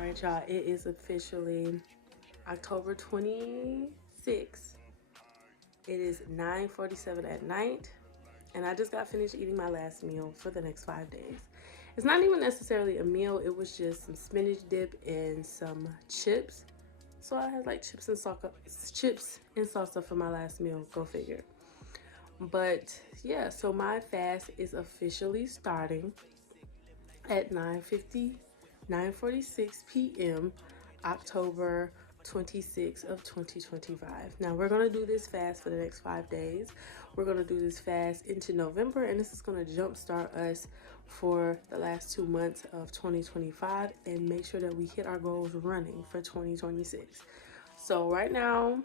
All right, y'all, it is officially October 26th. It is 9:47 at night, and I just got finished eating my last meal for the next 5 days. It's not even necessarily a meal, it was just some spinach dip and some chips. So I had like chips and salsa for my last meal, go figure. But yeah, so my fast is officially starting at 9:46 p.m. October 26th of 2025. Now we're going to do this fast for the next 5 days. We're going to do this fast into November, and this is going to jumpstart us for the last 2 months of 2025 and make sure that we hit our goals running for 2026. So right now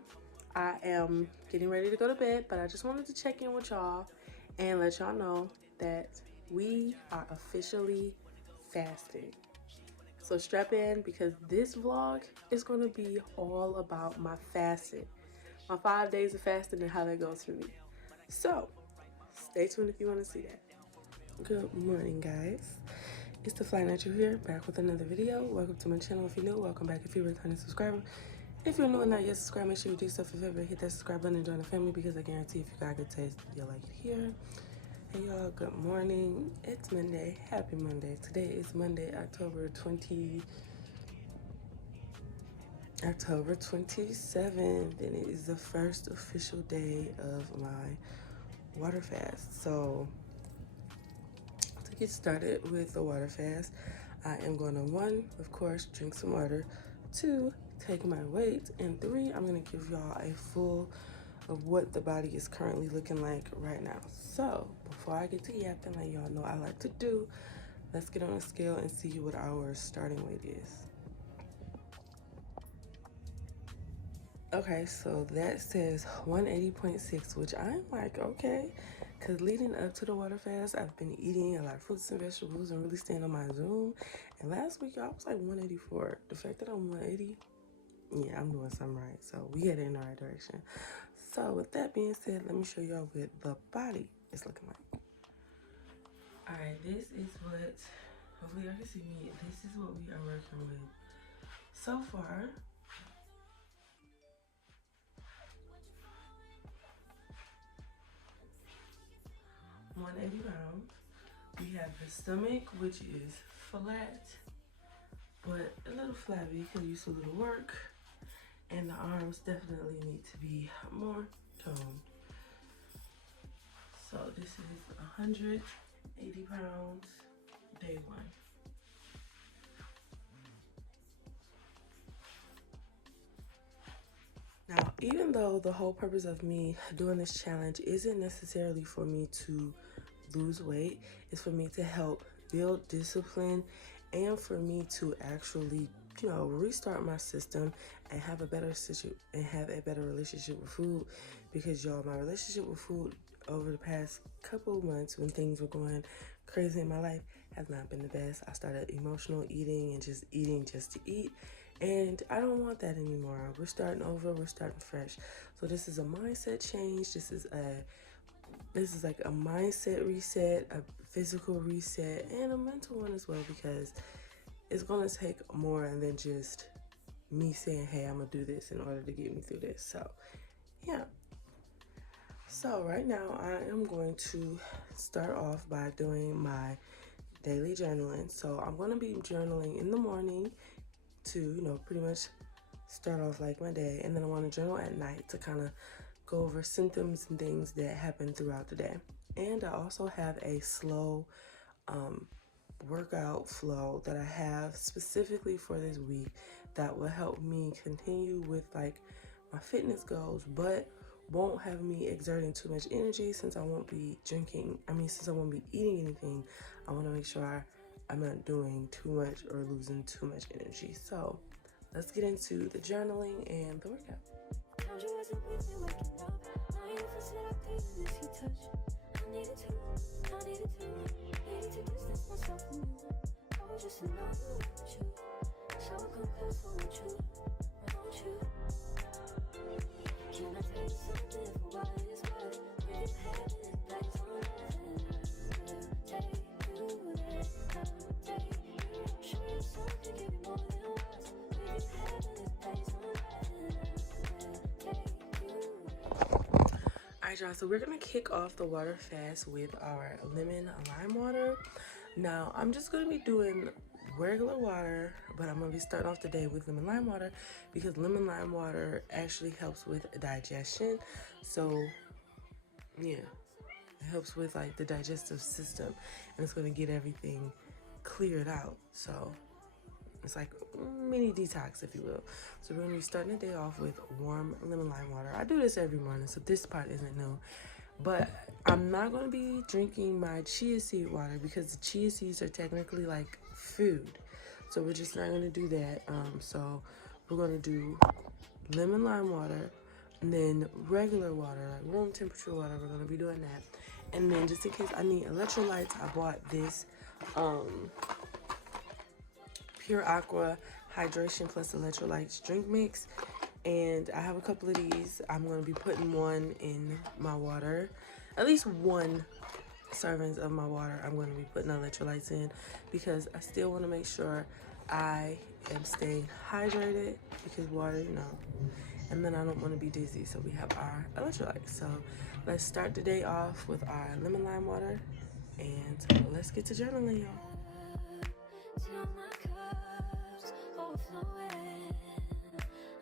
I am getting ready to go to bed, but I just wanted to check in with y'all and let y'all know that we are officially fasting. So strap in, because this vlog is going to be all about my fasting, my 5 days of fasting and how that goes for me. So stay tuned if you want to see that. Good morning, guys. It's the Flyness here, back with another video. Welcome to my channel if you're new. Welcome back if you're a returning subscriber. If you're new and not yet subscribed, make sure you do stuff if ever. Hit that subscribe button and join the family, because I guarantee if you got good taste, you'll like it here. Hey y'all, good morning. It's Monday. Happy Monday. Today is Monday, October 27th, and it is the first official day of my water fast. So to get started with the water fast, I am going to 1, of course, drink some water, 2, take my weight, and 3, I'm going to give y'all a full of what the body is currently looking like right now. So before I get to yapping like y'all know I like to do, let's get on a scale and see what our starting weight is. Okay, so that says 180.6, which I'm like, okay, because leading up to the water fast, I've been eating a lot of fruits and vegetables and really staying on my Zoom. And last week, I was like 184. The fact that I'm 180, yeah, I'm doing something right. So we headed in the right direction. So with that being said, let me show y'all what the body is looking like. All right, this is what, hopefully y'all can see me. This is what we are working with so far. £180. We have the stomach, which is flat, but a little flabby because you used a little work. And the arms definitely need to be more toned. So this is 180 pounds, day 1. Now, even though the whole purpose of me doing this challenge isn't necessarily for me to lose weight, it's for me to help build discipline and for me to actually, restart my system and have a better relationship with food. Because y'all, my relationship with food over the past couple of months, when things were going crazy in my life, has not been the best. I started emotional eating and just eating just to eat, and I don't want that anymore. We're starting over, we're starting fresh. So this is a mindset change. This is like a mindset reset, a physical reset, and a mental one as well, because it's gonna take more than just me saying, hey, I'm gonna do this in order to get me through this. So yeah. So right now I am going to start off by doing my daily journaling. So I'm gonna be journaling in the morning to, pretty much start off like my day. And then I wanna journal at night to kind of go over symptoms and things that happen throughout the day. And I also have a slow workout flow that I have specifically for this week that will help me continue with like my fitness goals, but won't have me exerting too much energy, since I won't be since I won't be eating anything. I want to make sure I'm not doing too much or losing too much energy. So let's get into the journaling and the workout. y'all, so we're gonna kick off the water fast with our lemon lime water. Now I'm just gonna be doing regular water, but I'm gonna be starting off the day with lemon lime water because lemon lime water actually helps with digestion. So yeah, it helps with like the digestive system, and it's gonna get everything cleared out. So it's like mini detox, if you will. So we're gonna be starting the day off with warm lemon lime water. I do this every morning, so this part isn't new. But I'm not gonna be drinking my chia seed water because the chia seeds are technically like food. So we're just not gonna do that. So we're gonna do lemon lime water and then regular water, like room temperature water. We're gonna be doing that. And then just in case I need electrolytes, I bought this Pure Aqua Hydration Plus Electrolytes drink mix, and I have a couple of these. I'm going to be putting one in my water, at least one servings of my water I'm going to be putting electrolytes in because I still want to make sure I am staying hydrated because water, you know, and then I don't want to be dizzy. So we have our electrolytes. So let's start the day off with our lemon lime water, and let's get to journaling, y'all.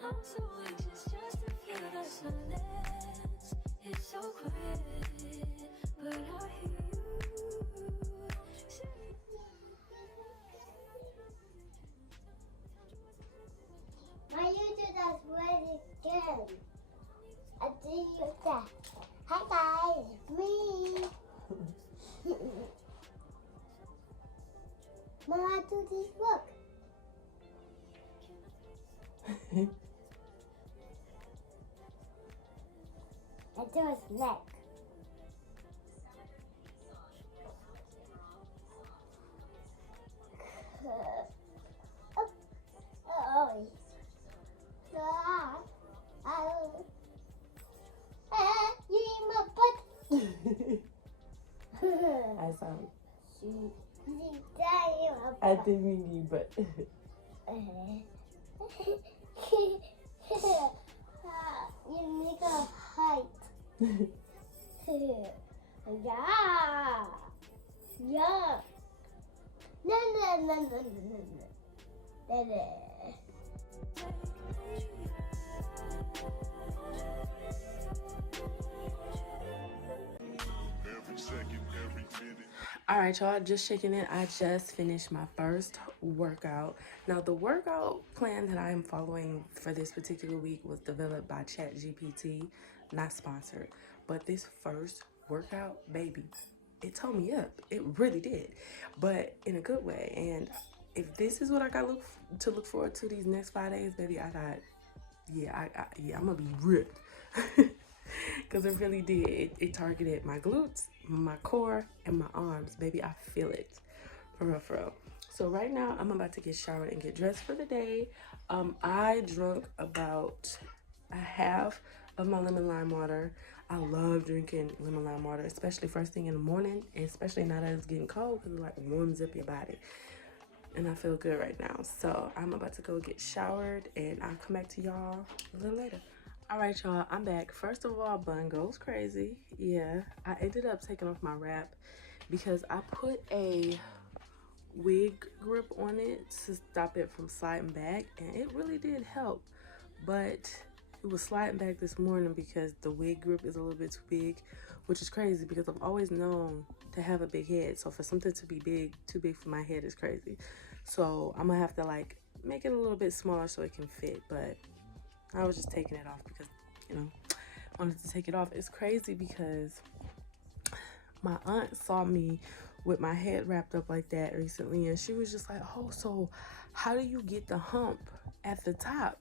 I'm so anxious just to feel the silence. It's so quiet, but I hear you. My YouTube is really good. I did that. Hi guys, me. Mama, do this work. I do his neck. You eat my butt. I sound. I didn't mean you, but. You make a height. Yeah. Yeah. No, no, no, no, no, no, no. All right, y'all, just checking in. I just finished my first workout. Now, the workout plan that I am following for this particular week was developed by ChatGPT, not sponsored. But this first workout, baby, it tore me up. It really did, but in a good way. And if this is what I got to look forward to these next 5 days, baby, I'm gonna be ripped. Because it really did. It targeted my glutes, my core, and my arms. Baby, I feel it. For real, for real. So right now, I'm about to get showered and get dressed for the day. I drunk about a half of my lemon lime water. I love drinking lemon lime water, especially first thing in the morning, and especially now that it's getting cold because it like warms up your body. And I feel good right now. So I'm about to go get showered, and I'll come back to y'all a little later. All right, y'all, I'm back. First of all, bun goes crazy. Yeah, I ended up taking off my wrap because I put a wig grip on it to stop it from sliding back, and it really did help. But it was sliding back this morning because the wig grip is a little bit too big, which is crazy because I've always known to have a big head. So for something to be too big for my head is crazy. So I'm gonna have to like make it a little bit smaller so it can fit, but I was just taking it off because, you know, I wanted to take it off. It's crazy because my aunt saw me with my head wrapped up like that recently, and she was just like, oh, so how do you get the hump at the top?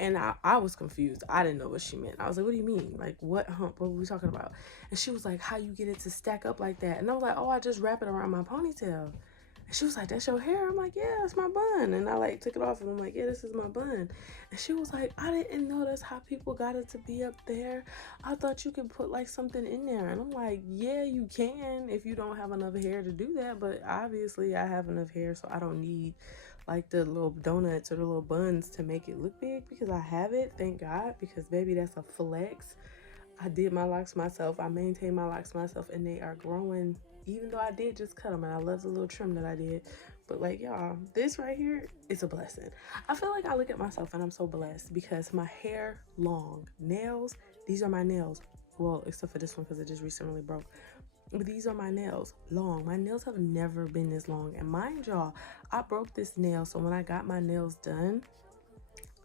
And I was confused. I didn't know what she meant. I was like, what do you mean? Like, what hump? What were we talking about? And she was like, how you get it to stack up like that? And I was like, oh, I just wrap it around my ponytail. And she was like, that's your hair? I'm like, yeah, that's my bun. And I like took it off and I'm like, yeah, this is my bun. And she was like, I didn't know that's how people got it to be up there. I thought you could put like something in there. And I'm like, yeah, you can if you don't have enough hair to do that. But obviously I have enough hair, so I don't need like the little donuts or the little buns to make it look big because I have it, thank God, because baby, that's a flex. I did my locks myself. I maintained my locks myself, and they are growing, even though I did just cut them, and I love the little trim that I did. But like, y'all, this right here is a blessing. I feel like I look at myself and I'm so blessed because my hair long, nails, these are my nails. Well, except for this one because it just recently broke. But these are my nails, long. My nails have never been this long. And mind y'all, I broke this nail, so when I got my nails done,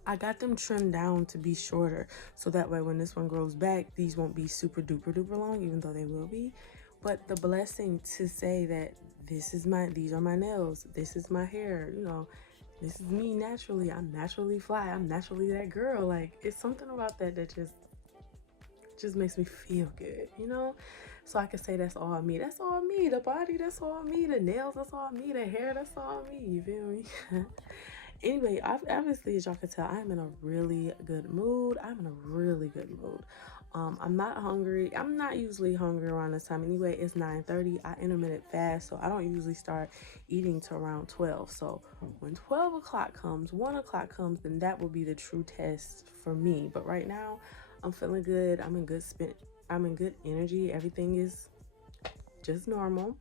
I got them trimmed down to be shorter, so that way when this one grows back, these won't be super duper duper long, even though they will be. But the blessing to say that these are my nails, this is my hair, you know, this is me naturally. I'm naturally fly. I'm naturally that girl. Like, it's something about that that just makes me feel good, you know? So I can say that's all me. That's all me. The body, that's all me. The nails, that's all me. The hair, that's all me. You feel me? Anyway, obviously, as y'all can tell, I'm in a really good mood. I'm in a really good mood. I'm not hungry. I'm not usually hungry around this time. Anyway, it's 9:30. I intermittent fast, so I don't usually start eating till around 12. So when 12 o'clock comes, 1 o'clock comes, then that will be the true test for me. But right now, I'm feeling good. I'm in good energy. Everything is just normal.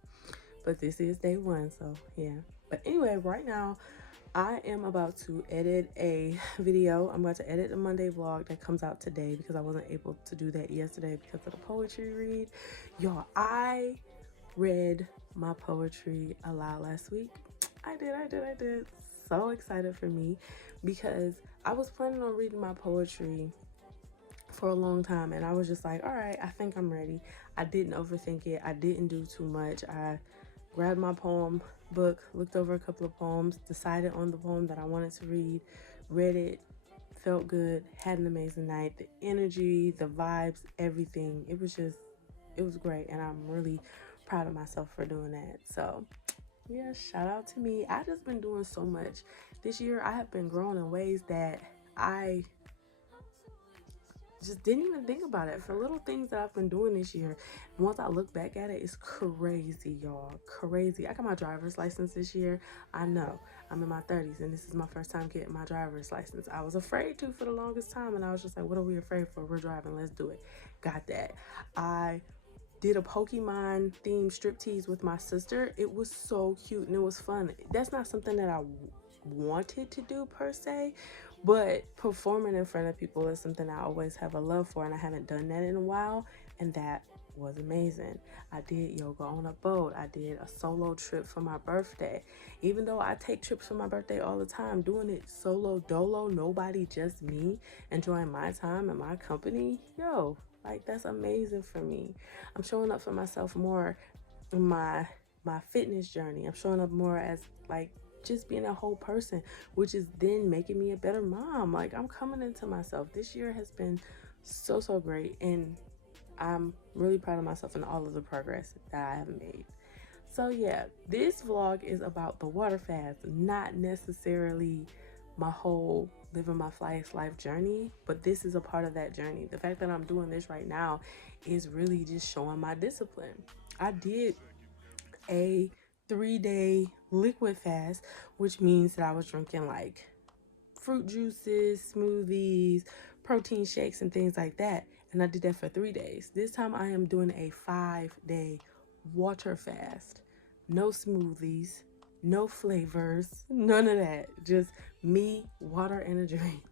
But this is day one, so yeah. But anyway, right now, I am about to edit a video. I'm about to edit a Monday vlog that comes out today because I wasn't able to do that yesterday because of the poetry read. Y'all, I read my poetry aloud last week. I did. So excited for me because I was planning on reading my poetry for a long time, and I was just like, all right, I think I'm ready. I didn't overthink it. I didn't do too much. I grabbed my poem book, looked over a couple of poems, decided on the poem that I wanted to read it, felt good, had an amazing night. The energy, the vibes, everything, it was great, and I'm really proud of myself for doing that. So yeah, shout out to me. I've just been doing so much this year. I have been growing in ways that I just didn't even think about it. For little things that I've been doing this year, once I look back at it, it's crazy, y'all. Crazy. I got my driver's license this year. I know I'm in my 30s and this is my first time getting my driver's license. I was afraid to for the longest time, and I was just like, what are we afraid for? We're driving, let's do it. Got that. I did a Pokemon themed striptease with my sister. It was so cute and it was fun. That's not something that I wanted to do per se, but performing in front of people is something I always have a love for, and I haven't done that in a while, and that was amazing. I did yoga on a boat. I did a solo trip for my birthday. Even though I take trips for my birthday all the time, doing it solo dolo, nobody, just me, enjoying my time and my company, yo, like, that's amazing for me. I'm showing up for myself more in my fitness journey. I'm showing up more as like just being a whole person, which is then making me a better mom. Like, I'm coming into myself. This year has been so great, and I'm really proud of myself and all of the progress that I have made. So yeah, this vlog is about the water fast, not necessarily my whole living my Flyest life journey, but this is a part of that journey. The fact that I'm doing this right now is really just showing my discipline. I did a 3-day liquid fast, which means that I was drinking like fruit juices, smoothies, protein shakes, and things like that. And I did that for 3 days. This time I am doing a 5-day water fast. No smoothies, no flavors, none of that. Just me, water, and a drink.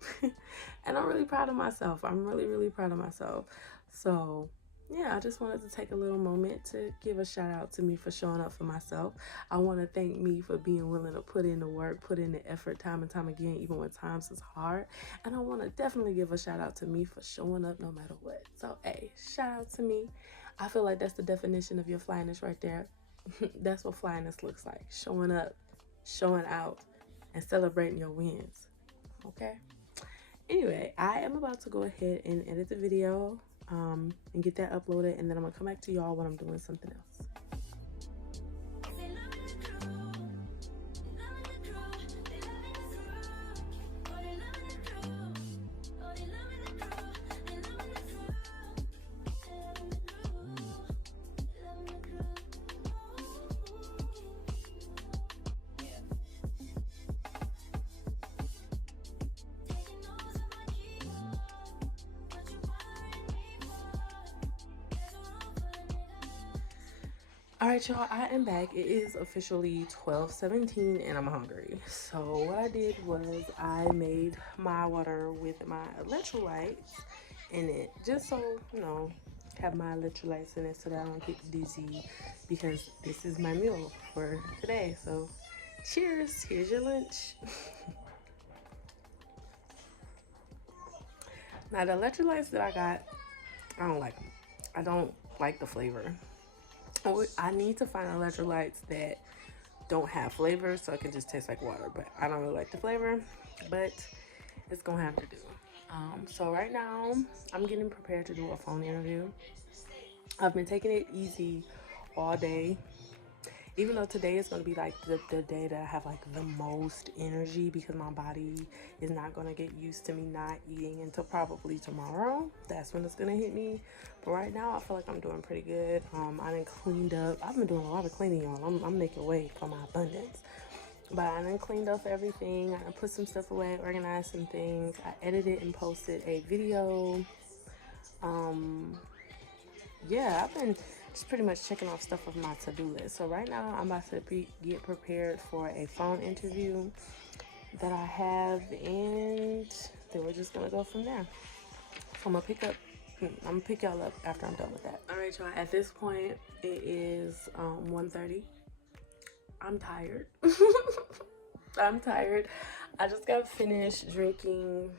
And I'm really proud of myself. I'm really proud of myself. So yeah, I just wanted to take a little moment to give a shout out to me for showing up for myself. I want to thank me for being willing to put in the work, put in the effort time and time again, even when times is hard. And I want to definitely give a shout out to me for showing up no matter what. So, hey, shout out to me. I feel like that's the definition of your flyness right there. That's what flyness looks like. Showing up, showing out, and celebrating your wins. Okay? Anyway, I am about to go ahead and edit the video and get that uploaded, and then I'm gonna come back to y'all when I'm doing something else. All right, y'all, I am back. It is officially 12:17 and I'm hungry. So what I did was I made my water with my electrolytes in it, just so, have my electrolytes in it so that I don't get dizzy, because this is my meal for today. So cheers, here's your lunch. Now the electrolytes that I got, I don't like them. I don't like the flavor. I need to find electrolytes that don't have flavor so it can just taste like water, but I don't really like the flavor, but it's gonna have to do. So right now I'm getting prepared to do a phone interview. I've been taking it easy all day, even though today is going to be like the day that I have like the most energy, because my body is not going to get used to me not eating until probably tomorrow. That's when it's going to hit me. But right now I feel like I'm doing pretty good. I done cleaned up. I've been doing a lot of cleaning, y'all. I'm making way for my abundance. But I done cleaned up everything. I done put some stuff away, organized some things. I edited and posted a video. Yeah, I've been just pretty much checking off stuff of my to-do list. So right now I'm about to get prepared for a phone interview that I have, and then we're just gonna go from there. So I'm gonna pick y'all up after I'm done with that. All right, y'all, at this point it is 1:30. I'm tired. I'm tired. I just got finished drinking.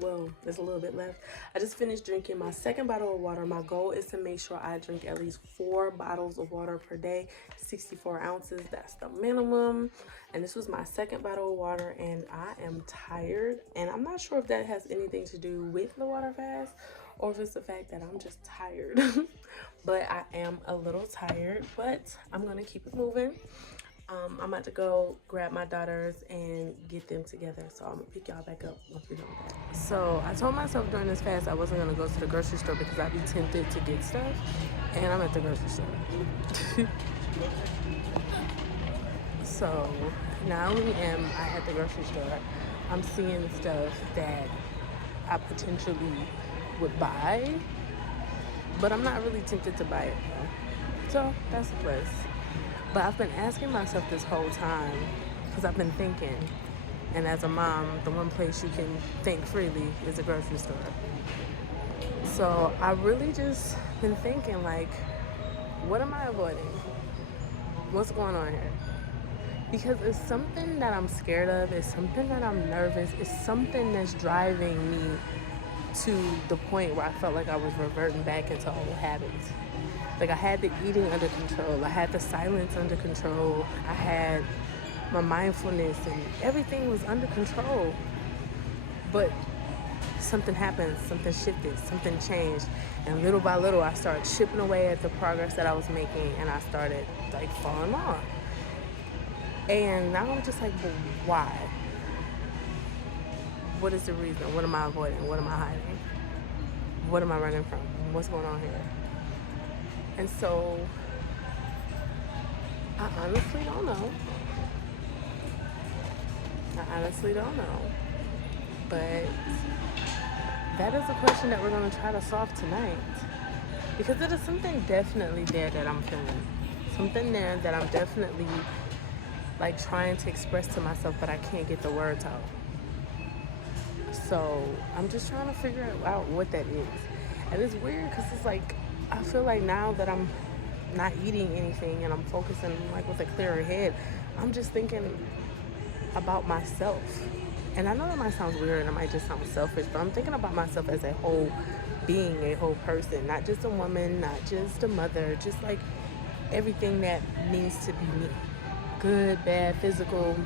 Well, there's a little bit left. I just finished drinking my second bottle of water. My goal is to make sure I drink at least 4 bottles of water per day, 64 ounces. That's the minimum. And this was my second bottle of water, and I am tired. And I'm not sure if that has anything to do with the water fast or if it's the fact that I'm just tired. But I am a little tired, but I'm gonna keep it moving. I'm about to go grab my daughters and get them together. So I'm gonna pick y'all back up once we're done with that. So I told myself during this fast I wasn't gonna go to the grocery store because I'd be tempted to get stuff. And I'm at the grocery store. So not only am I at the grocery store, I'm seeing stuff that I potentially would buy, but I'm not really tempted to buy it though. So that's the place. But I've been asking myself this whole time, because I've been thinking, and as a mom, the one place you can think freely is a grocery store. So I really just been thinking, like, what am I avoiding? What's going on here? Because it's something that I'm scared of, it's something that I'm nervous, it's something that's driving me to the point where I felt like I was reverting back into old habits. Like, I had the eating under control, I had the silence under control, I had my mindfulness, and everything was under control. But something happened, something shifted, something changed, and little by little I started chipping away at the progress that I was making, and I started like falling off. And now I'm just like, well, why? What is the reason? What am I avoiding? What am I hiding? What am I running from? What's going on here? And so, I honestly don't know. But that is a question that we're going to try to solve tonight. Because it is something definitely there that I'm feeling. Something there that I'm definitely like trying to express to myself, but I can't get the words out. So I'm just trying to figure out what that is. And it's weird because it's like, I feel like now that I'm not eating anything and I'm focusing like with a clearer head, I'm just thinking about myself. And I know that might sound weird and it might just sound selfish, but I'm thinking about myself as a whole being, a whole person, not just a woman, not just a mother, just like everything that means to be me. Good, bad, physical,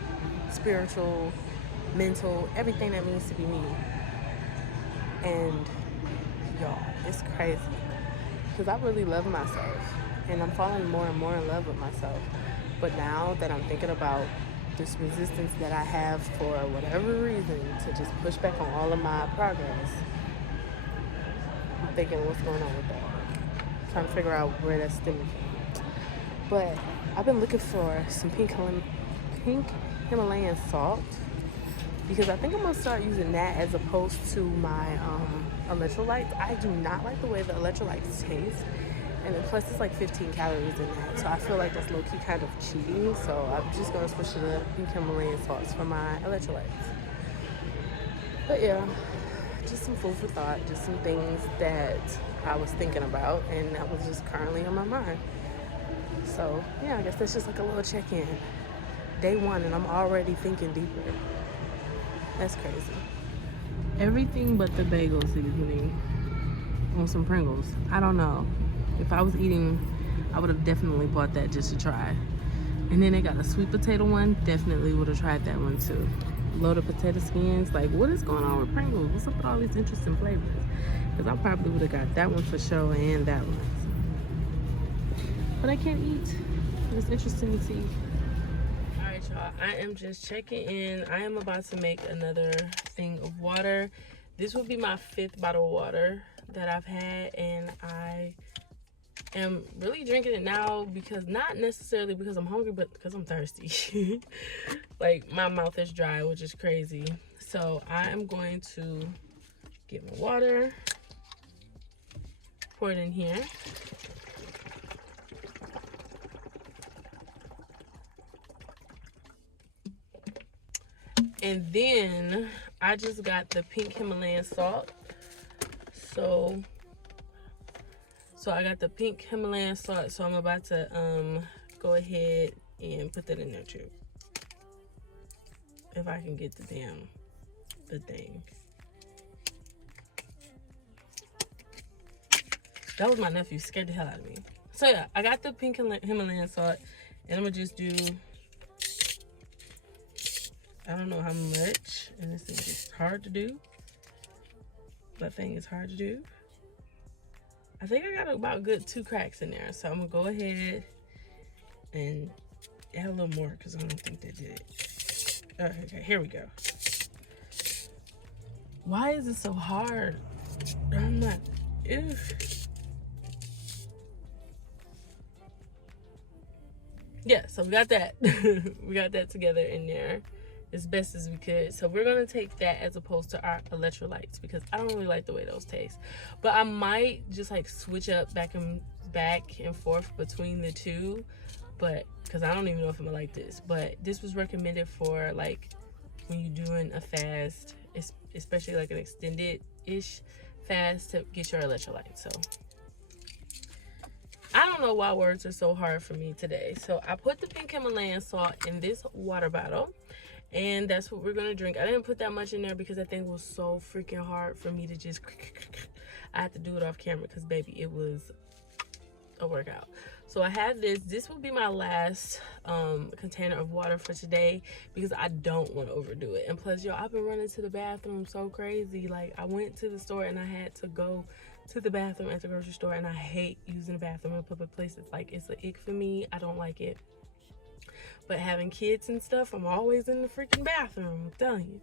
spiritual, mental, everything that means to be me. And y'all, it's crazy. Because I really love myself, and I'm falling more and more in love with myself. But now that I'm thinking about this resistance that I have for whatever reason to just push back on all of my progress, I'm thinking, what's going on with that? I'm trying to figure out where that's stemming from. But I've been looking for some pink Himalayan salt, because I think I'm going to start using that as opposed to my electrolytes. I do not like the way the electrolytes taste. And then plus it's like 15 calories in that. So I feel like that's low-key kind of cheating. So I'm just going to switch to the pink Himalayan salts for my electrolytes. But yeah, just some food for thought. Just some things that I was thinking about and that was just currently on my mind. So yeah, I guess that's just like a little check-in. Day 1 and I'm already thinking deeper. That's crazy. Everything but the bagel seasoning on some Pringles. I don't know. If I was eating, I would have definitely bought that just to try. And then they got a sweet potato one. Definitely would have tried that one too. Loaded potato skins. Like, what is going on with Pringles? What's up with all these interesting flavors? Because I probably would have got that one for sure and that one. But I can't eat. It's interesting to see. Alright, y'all. I am just checking in. I am about to make another thing of water. This will be my 5th bottle of water that I've had, and I am really drinking it now because not necessarily because I'm hungry, but because I'm thirsty. Like, my mouth is dry, which is crazy. So I am going to get my water, pour it in here. And then I just got the pink Himalayan salt. So I got the pink Himalayan salt, so I'm about to go ahead and put that in there too. If I can get the thing. That was my nephew, scared the hell out of me. So yeah, I got the pink Himalayan salt, and I'm gonna just do, I don't know how much, and this thing is hard to do. That thing is hard to do. I think I got about good 2 cracks in there. So I'm gonna go ahead and add a little more because I don't think that did it. Okay, here we go. Why is it so hard? I'm not, ew. Yeah, so we got that. We got that together in there as best as we could. So we're gonna take that as opposed to our electrolytes because I don't really like the way those taste. But I might just like switch up back and forth between the two, but because I don't even know if I'm gonna like this. But this was recommended for like when you're doing a fast, especially like an extended-ish fast, to get your electrolytes. So I don't know why words are so hard for me today. So I put the pink Himalayan salt in this water bottle, and that's what we're gonna drink. I didn't put that much in there because I think it was so freaking hard for me to just, I had to do it off camera because baby, it was a workout. So I have this will be my last container of water for today because I don't want to overdo it. And plus, y'all, I've been running to the bathroom so crazy. Like, I went to the store and I had to go to the bathroom at the grocery store, and I hate using the bathroom in public places. Like, it's an ick for me. I don't like it. But having kids and stuff, I'm always in the freaking bathroom, I'm telling you.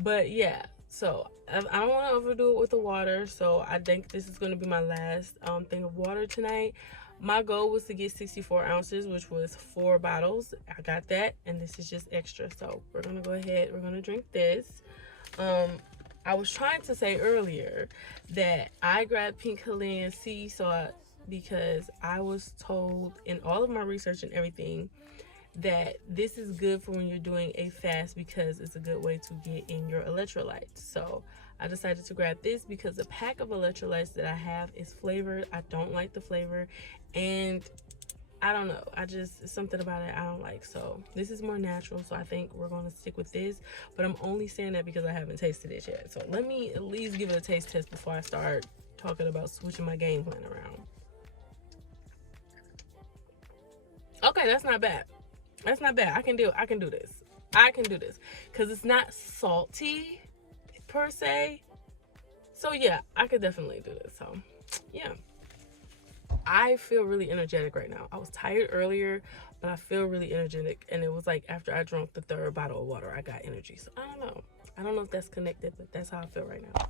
But yeah, so I don't want to overdo it with the water. So I think this is going to be my last thing of water tonight. My goal was to get 64 ounces, which was 4 bottles. I got that, and this is just extra. So we're going to go ahead, we're going to drink this. I was trying to say earlier that I grabbed pink Himalayan sea salt because I was told in all of my research and everything that this is good for when you're doing a fast because it's a good way to get in your electrolytes. So I decided to grab this because the pack of electrolytes that I have is flavored. I don't like the flavor, and I don't know, it's something about it I don't like. So this is more natural, so I think we're going to stick with this. But I'm only saying that because I haven't tasted it yet. So let me at least give it a taste test before I start talking about switching my game plan around. Okay, that's not bad. That's not bad. I can do this. I can do this because it's not salty per se. So yeah, I could definitely do this. So yeah, I feel really energetic right now. I was tired earlier, but I feel really energetic, and it was like after I drank the 3rd bottle of water, I got energy. So I don't know if that's connected, but that's how I feel right now.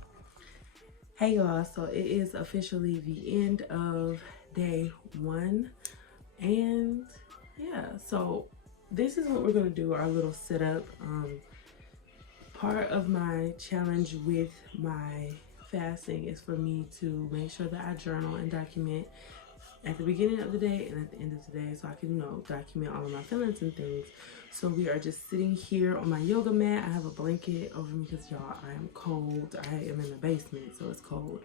Hey y'all, so it is officially the end of day 1, and yeah, so this is what we're gonna do, our little setup. Part of my challenge with my fasting is for me to make sure that I journal and document at the beginning of the day and at the end of the day, so I can, you know, document all of my feelings and things. So we are just sitting here on my yoga mat. I have a blanket over me because, y'all, I am cold. I am in the basement, so it's cold.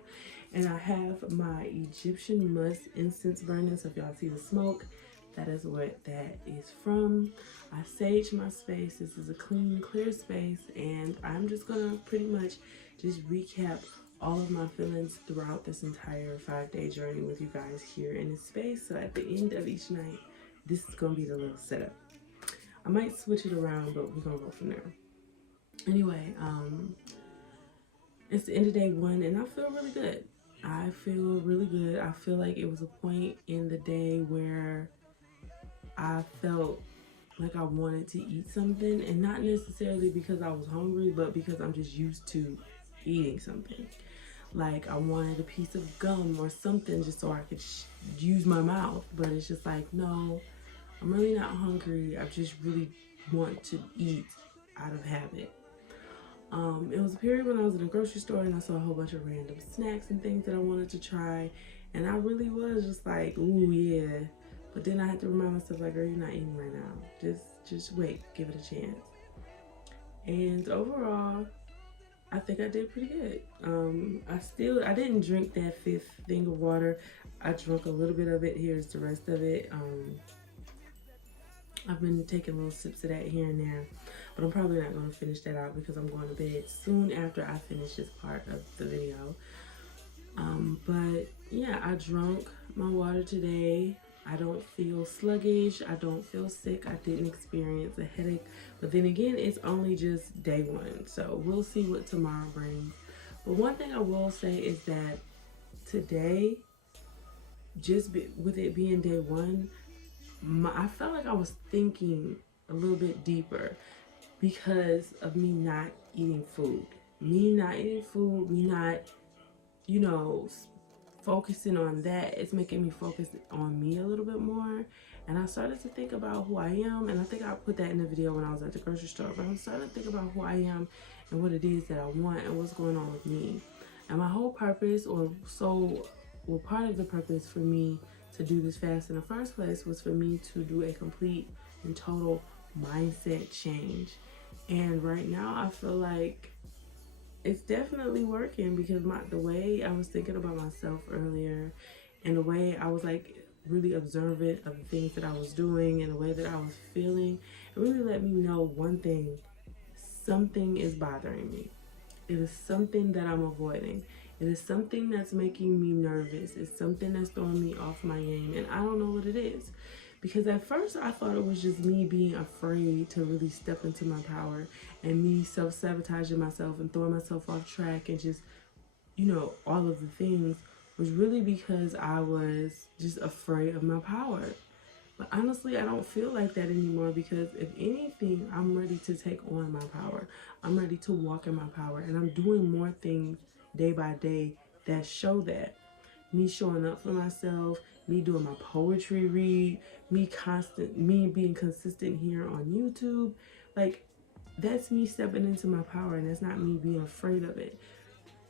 And I have my Egyptian musk incense burning, so if y'all see the smoke, that is what that is from. I sage my space. This is a clean, clear space, and I'm just gonna pretty much just recap all of my feelings throughout this entire 5-day journey with you guys here in this space. So at the end of each night, this is gonna be the little setup. I might switch it around, but we're gonna go from there. Anyway, it's the end of day 1, and I feel really good. I feel really good. I feel like it was a point in the day where I felt like I wanted to eat something, and not necessarily because I was hungry, but because I'm just used to eating something. Like I wanted a piece of gum or something just so I could use my mouth, but it's just like, no, I'm really not hungry. I just really want to eat out of habit. It was a period when I was in a grocery store and I saw a whole bunch of random snacks and things that I wanted to try, and I really was just like, ooh, yeah. But then I had to remind myself, like, girl, you're not eating right now. Just wait, give it a chance. And overall, I think I did pretty good. I didn't drink that 5th thing of water. I drank a little bit of it. Here's the rest of it. I've been taking little sips of that here and there, but I'm probably not going to finish that out because I'm going to bed soon after I finish this part of the video. But yeah, I drank my water today. I don't feel sluggish. I don't feel sick. I didn't experience a headache. But then again, it's only just day 1. So we'll see what tomorrow brings. But one thing I will say is that today, with it being day 1, I felt like I was thinking a little bit deeper because of me not eating food. Me not, you know, focusing on that. It's making me focus on me a little bit more. And I started to think about who I am. And I think I put that in the video when I was at the grocery store. But I'm starting to think about who I am and what it is that I want and what's going on with me. And my whole purpose, part of the purpose for me to do this fast in the first place was for me to do a complete and total mindset change. And right now I feel like it's definitely working because the way I was thinking about myself earlier and the way I was like really observant of the things that I was doing and the way that I was feeling, it really let me know one thing: something is bothering me. It is something that I'm avoiding. It is something that's making me nervous. It's something that's throwing me off my game, and I don't know what it is. Because at first I thought it was just me being afraid to really step into my power and me self-sabotaging myself and throwing myself off track and just, you know, all of the things was really because I was just afraid of my power. But honestly, I don't feel like that anymore because if anything, I'm ready to take on my power. I'm ready to walk in my power, and I'm doing more things day by day that show that. Me showing up for myself, me doing my poetry read, me being consistent here on YouTube. Like, that's me stepping into my power, and that's not me being afraid of it.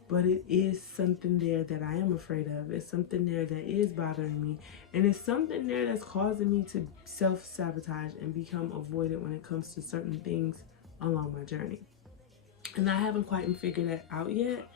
But it is something there that I am afraid of. It's something there that is bothering me. And it's something there that's causing me to self-sabotage and become avoidant when it comes to certain things along my journey. And I haven't quite figured that out yet.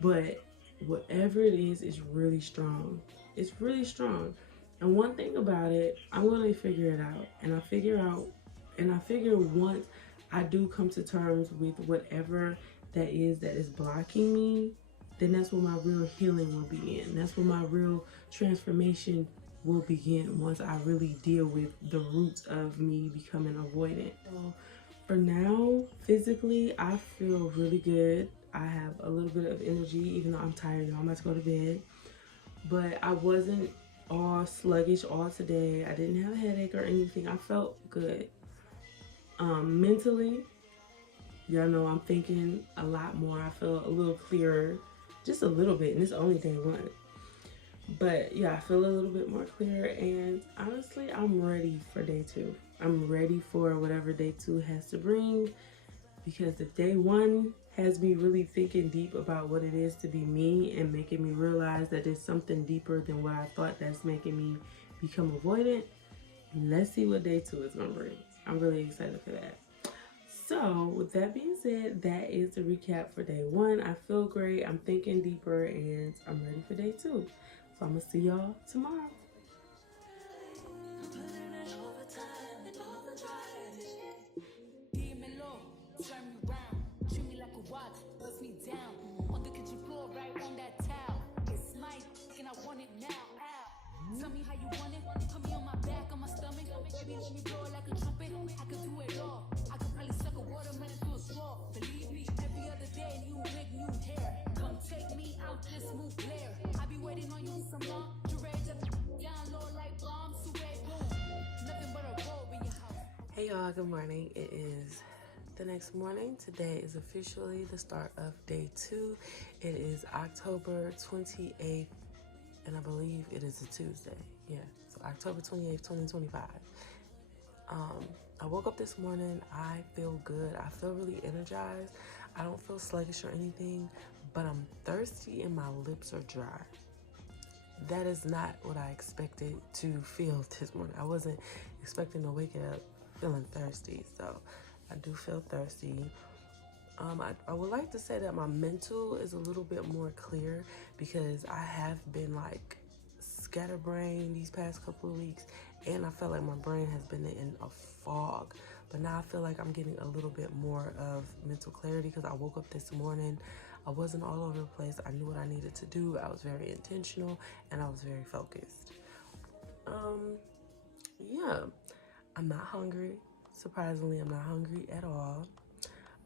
But whatever it is really strong. It's really strong. And one thing about it, I'm going to figure it out. And I figure once I do come to terms with whatever that is blocking me, then that's where my real healing will begin. That's where my real transformation will begin once I really deal with the roots of me becoming avoidant. So for now, physically, I feel really good. I have a little bit of energy, even though I'm tired, y'all. I'm about to go to bed. But I wasn't all sluggish all today. I didn't have a headache or anything. I felt good. Mentally, y'all know I'm thinking a lot more. I feel a little clearer, just a little bit, and it's only day 1. But yeah, I feel a little bit more clear, and honestly, I'm ready for day 2. I'm ready for whatever day 2 has to bring, because if day 1 has me really thinking deep about what it is to be me and making me realize that there's something deeper than what I thought that's making me become avoidant. Let's see what day 2 is gonna bring. I'm really excited for that. So with that being said, that is the recap for day 1. I feel great, I'm thinking deeper, and I'm ready for day 2. So I'm gonna see y'all tomorrow. Tell me how you want it. Put me on my back, on my stomach. Baby, let me blow it like a trumpet. I could do it all. I could probably suck a watermelon through a straw. Believe me, every other day, new wig, new hair. Come take me out this smooth glare. I be waiting on you some long. You ready to down low like bombs? Boom. Nothing but a robe in your house. Hey y'all, good morning. It is the next morning. Today is officially the start of day 2. It is October 28th. And I believe it is a Tuesday. Yeah, so October 28th, 2025. I woke up this morning. I feel good. I feel really energized. I don't feel sluggish or anything, but I'm thirsty and my lips are dry. That is not what I expected to feel this morning. I wasn't expecting to wake up feeling thirsty, so I do feel thirsty. I would like to say that my mental is a little bit more clear because I have been like scatterbrained these past couple of weeks, and I felt like my brain has been in a fog. But now I feel like I'm getting a little bit more of mental clarity because I woke up this morning. I wasn't all over the place. I knew what I needed to do. I was very intentional and I was very focused. Yeah, I'm not hungry. Surprisingly, I'm not hungry at all.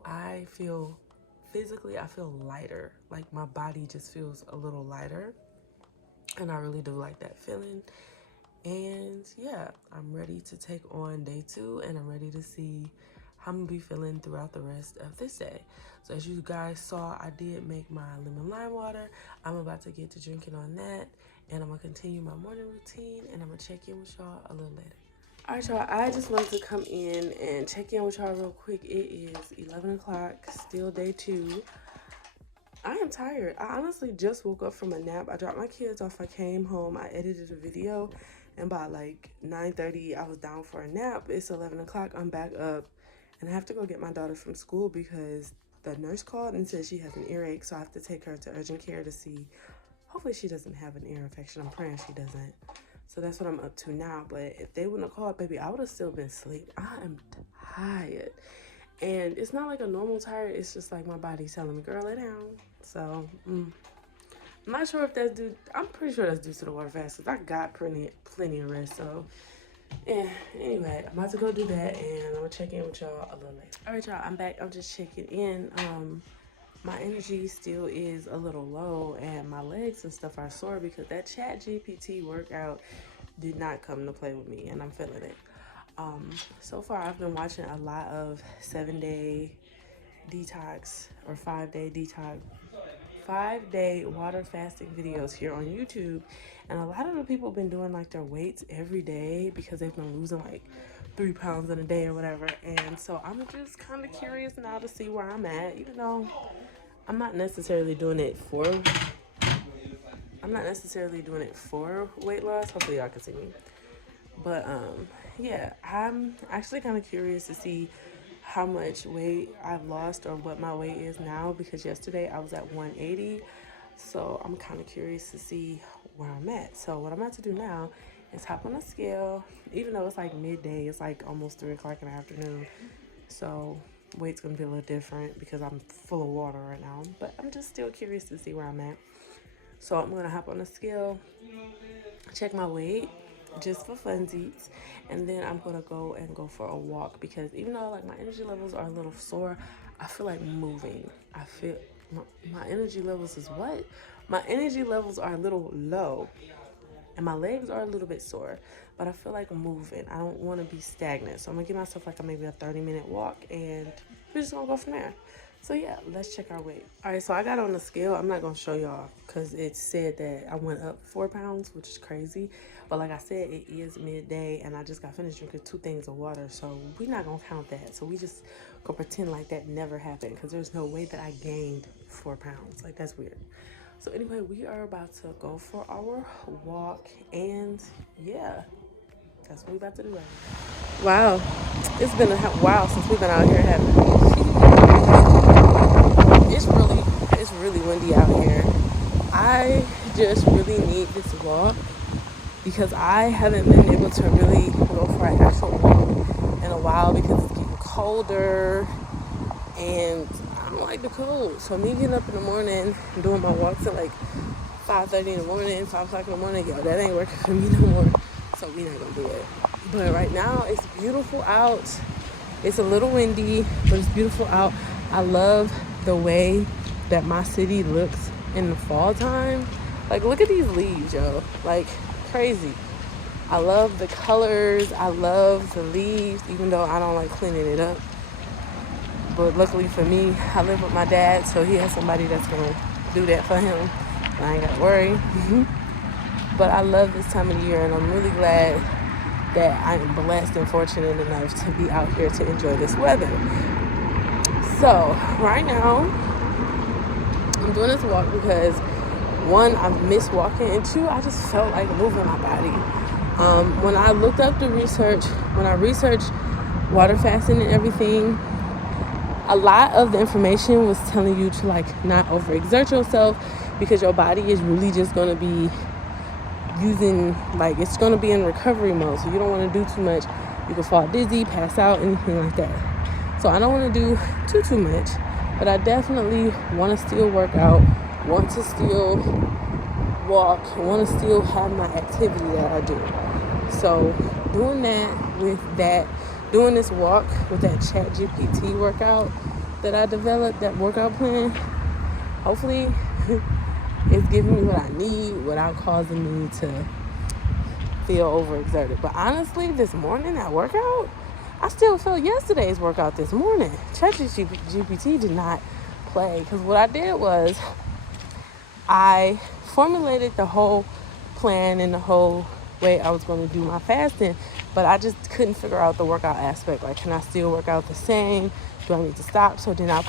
I feel physically, I feel lighter. Like my body just feels a little lighter. And I really do like that feeling. And yeah, I'm ready to take on day 2 and I'm ready to see how I'm gonna be feeling throughout the rest of this day. So as you guys saw, I did make my lemon lime water. I'm about to get to drinking on that. And I'm gonna continue my morning routine and I'm gonna check in with y'all a little later. All right, y'all, I just wanted to come in and check in with y'all real quick. It is 11 o'clock, still day 2. I am tired. I honestly just woke up from a nap. I dropped my kids off. I came home. I edited a video. And by like 9:30, I was down for a nap. It's 11 o'clock. I'm back up. And I have to go get my daughter from school because the nurse called and said she has an earache. So I have to take her to urgent care to see. Hopefully she doesn't have an ear infection. I'm praying she doesn't. So that's what I'm up to now. But if they wouldn't have called, baby, I would have still been asleep. I am tired. And it's not like a normal tired. It's just like my body's telling me, girl, lay down. So, I'm not sure if that's due. I'm pretty sure that's due to the water fast because I got plenty of rest. So, yeah, anyway, I'm about to go do that. And I'm going to check in with y'all a little later. All right, y'all, I'm back. I'm just checking in. My energy still is a little low and my legs and stuff are sore because that ChatGPT workout did not come to play with me and I'm feeling it. So far I've been watching a lot of 7-day detox or 5-day detox, 5-day water fasting videos here on YouTube. And a lot of the people have been doing like their weights every day because they've been losing like 3 pounds in a day or whatever. And so I'm just kind of curious now to see where I'm at, even though I'm not necessarily doing it for weight loss. Hopefully y'all can see me. But yeah, I'm actually kind of curious to see how much weight I've lost or what my weight is now because yesterday I was at 180. So I'm kind of curious to see where I'm at. So what I'm about to do now is hop on a scale. Even though it's like midday, it's like almost 3 o'clock in the afternoon. So weight's gonna be a little different because I'm full of water right now. But I'm just still curious to see where I'm at. So I'm gonna hop on the scale, check my weight just for funsies, and then I'm gonna go for a walk because even though like my energy levels are a little sore, I feel like moving. I feel my energy levels is what? My energy levels are a little low and my legs are a little bit sore, but I feel like moving. I don't want to be stagnant. So I'm gonna give myself like maybe a 30-minute walk and we're just gonna go from there. So yeah, let's check our weight. All right, so I got on the scale. I'm not gonna show y'all because it said that I went up 4 pounds, which is crazy. But like I said, it is midday and I just got finished drinking 2 things of water. So we're not gonna count that. So we just gonna pretend like that never happened because there's no way that I gained 4 pounds. Like that's weird. So anyway, we are about to go for our walk and yeah, that's what we about to do right now. Wow, it's been a while since we've been out here having it's really windy out here. I just really need this walk because I haven't been able to really go for an actual walk in a while because it's getting colder and I don't like the cold. So me getting up in the morning and doing my walks at like 5:30 in the morning, 5 o'clock in the morning, yo, that ain't working for me no more. So we not gonna do it. But right now it's beautiful out. It's a little windy, but it's beautiful out. I love the way that my city looks in the fall time. Like, look at these leaves, yo. Like, crazy. I love the colors. I love the leaves, even though I don't like cleaning it up. But luckily for me, I live with my dad, so he has somebody that's going to do that for him. I ain't got to worry. But I love this time of the year, and I'm really glad that I am blessed and fortunate enough to be out here to enjoy this weather. So right now I'm doing this walk because one, I miss walking, and two, I just felt like moving my body. When I looked up the research, when I researched water fasting and everything, a lot of the information was telling you to like not overexert yourself because your body is really just going to be using, like, it's going to be in recovery mode, so you don't want to do too much. You can fall dizzy, pass out, anything like that. So I don't want to do too much, but I definitely want to still work out, want to still walk, want to still have my activity that I do. So doing doing this walk with that ChatGPT workout that I developed, that workout plan, hopefully it's giving me what I need without causing me to feel overexerted. But honestly, this morning, that workout, I still felt yesterday's workout this morning. ChatGPT did not play, because what I did was I formulated the whole plan and the whole way I was going to do my fasting, but I just couldn't figure out the workout aspect. Like, can I still work out the same? Do I need to stop? So then I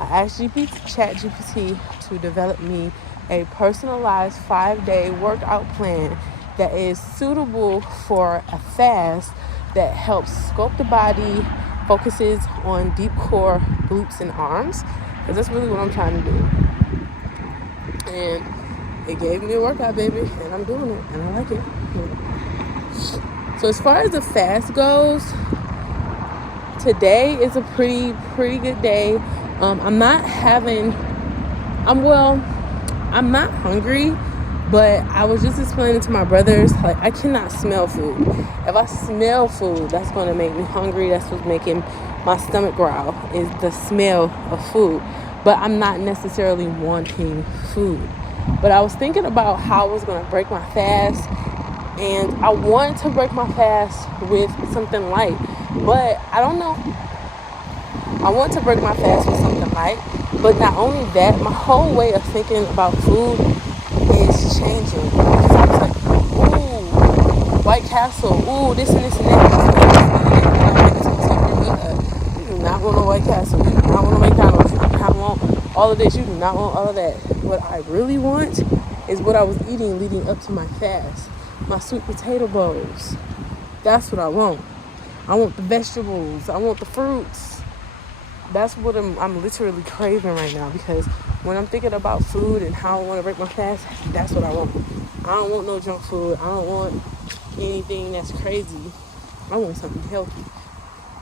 asked ChatGPT to develop me a personalized 5-day workout plan that is suitable for a fast that helps sculpt the body, focuses on deep core, glutes, and arms, because that's really what I'm trying to do. And it gave me a workout, baby, and I'm doing it, and I like it. So as far as the fast goes, today is a pretty good day. I'm not hungry, but I was just explaining to my brothers, like, I cannot smell food. If I smell food, that's going to make me hungry. That's what's making my stomach growl, is the smell of food. But I'm not necessarily wanting food. But I was thinking about how I was going to break my fast, and I wanted to break my fast with something light, but I don't know. I want to break my fast with something light, but not only that, my whole way of thinking about food is changing. Because I was like, ooh, White Castle, ooh, this and this and that. You do not want a White Castle. You do not want a McDonald's. You do not want all of this. You do not want all of that. What I really want is what I was eating leading up to my fast. My sweet potato bowls. That's what I want. I want the vegetables. I want the fruits. That's what I'm literally craving right now, because when I'm thinking about food and how I want to break my fast, that's what I want. I don't want no junk food. I don't want anything that's crazy. I want something healthy,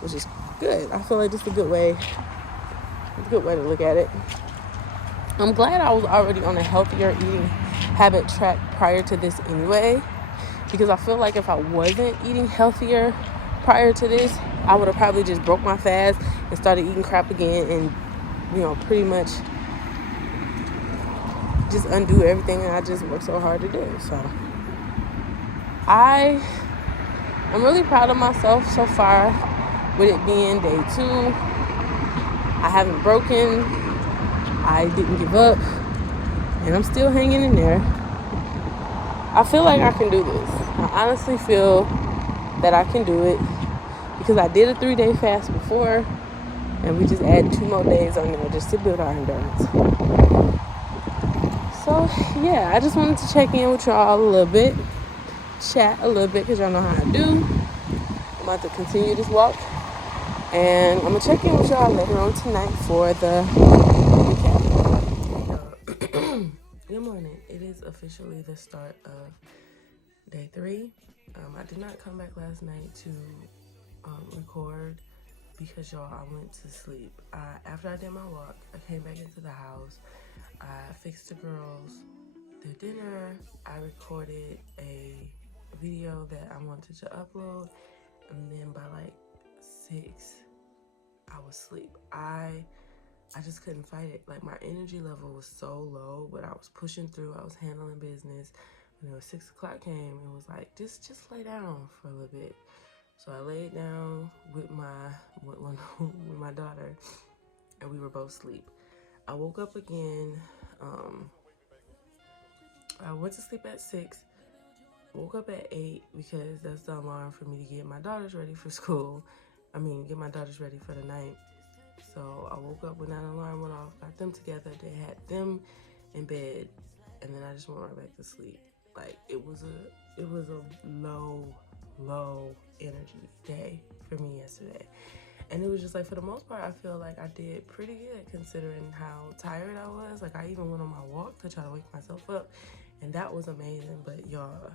which is good. I feel like this is a good way. It's a good way to look at it. I'm glad I was already on a healthier eating habit track prior to this anyway, because I feel like if I wasn't eating healthier prior to this, I would have probably just broke my fast and started eating crap again, and pretty much just undo everything that I just worked so hard to do. So I'm really proud of myself so far, with it being day 2. I haven't broken. I didn't give up. And I'm still hanging in there. I feel like I can do this. I honestly feel that I can do it because I did a 3-day fast before, and we just add 2 more days on there just to build our endurance. So yeah, I just wanted to check in with y'all a little bit, chat a little bit, because y'all know how I do. I'm about to continue this walk, and I'm gonna check in with y'all later on tonight for the recap. Good morning. It is officially the start of day 3. I did not come back last night to record because y'all, I went to sleep. After I did my walk, I came back into the house. I fixed the girls their dinner. I recorded a video that I wanted to upload, and then by like 6, I was asleep. I just couldn't fight it. Like, my energy level was so low, but I was pushing through. I was handling business. When it was 6 o'clock came, it was like, just lay down for a little bit. So I laid down with my daughter, and we were both asleep. I woke up again. I went to sleep at 6. Woke up at 8 because that's the alarm for me to get my daughters ready for school. Get my daughters ready for the night. So I woke up when that alarm went off, got them together. They had them in bed, and then I just went right back to sleep. Like, it was a low energy day for me yesterday. And it was just like, for the most part, I feel like I did pretty good considering how tired I was. Like, I even went on my walk to try to wake myself up, and that was amazing. But y'all,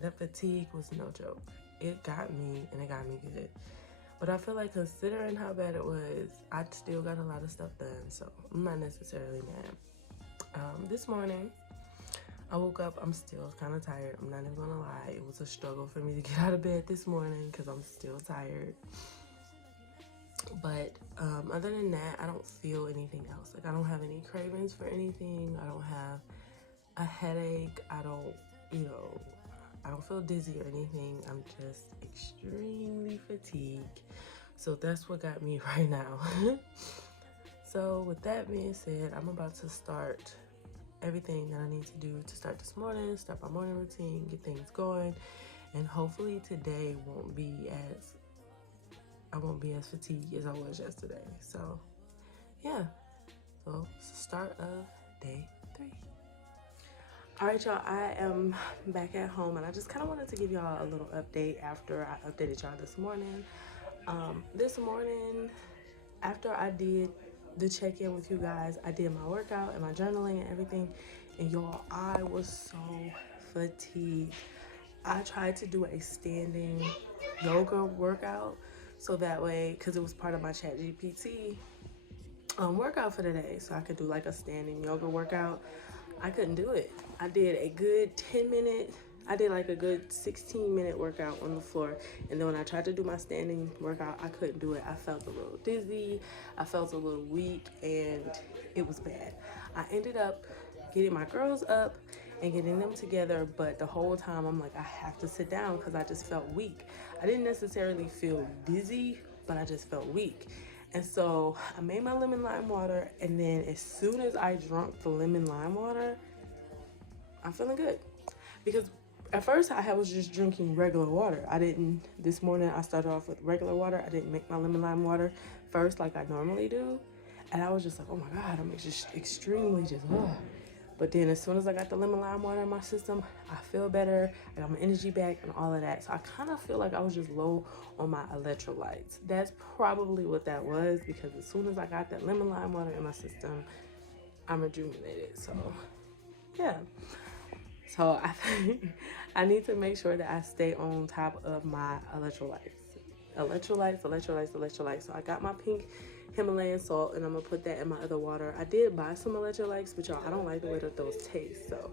that fatigue was no joke. It got me, and it got me good. But I feel like, considering how bad it was, I still got a lot of stuff done, so I'm not necessarily mad. This morning, I woke up, I'm still kind of tired. I'm not even gonna lie. It was a struggle for me to get out of bed this morning because I'm still tired. But other than that, I don't feel anything else. Like, I don't have any cravings for anything. I don't have a headache. I don't feel dizzy or anything. I'm just extremely fatigued. So that's what got me right now. So with that being said, I'm about to start everything that I need to do to start this morning, start my morning routine, get things going, and hopefully today I won't be as fatigued as I was yesterday. So yeah, so it's the start of day 3. All right, y'all, I am back at home, and I just kind of wanted to give y'all a little update after I updated y'all this morning. This morning, after I did the check-in with you guys, I did my workout and my journaling and everything, and y'all, I was so fatigued. I tried to do a standing yoga workout, so that way, because it was part of my ChatGPT workout for the day, so I could do like a standing yoga workout. I couldn't do it. I did a good 16-minute workout on the floor, and then when I tried to do my standing workout, I couldn't do it. I felt a little dizzy, I felt a little weak, and it was bad. I ended up getting my girls up and getting them together, but the whole time I'm like, I have to sit down because I just felt weak. I didn't necessarily feel dizzy, but I just felt weak. And so I made my lemon lime water, and then as soon as I drank the lemon lime water, I'm feeling good. Because at first I was just drinking regular water. This morning I started off with regular water. I didn't make my lemon lime water first like I normally do. And I was just like, oh my God, I'm just extremely ugh. But then as soon as I got the lemon lime water in my system, I feel better. I got my energy back and all of that. So I kind of feel like I was just low on my electrolytes. That's probably what that was, because as soon as I got that lemon lime water in my system, I'm rejuvenated. So yeah. So I think I need to make sure that I stay on top of my electrolytes. So I got my pink Himalayan salt, and I'm gonna put that in my other water. I did buy some electrolytes, but y'all, I don't like the way that those taste, so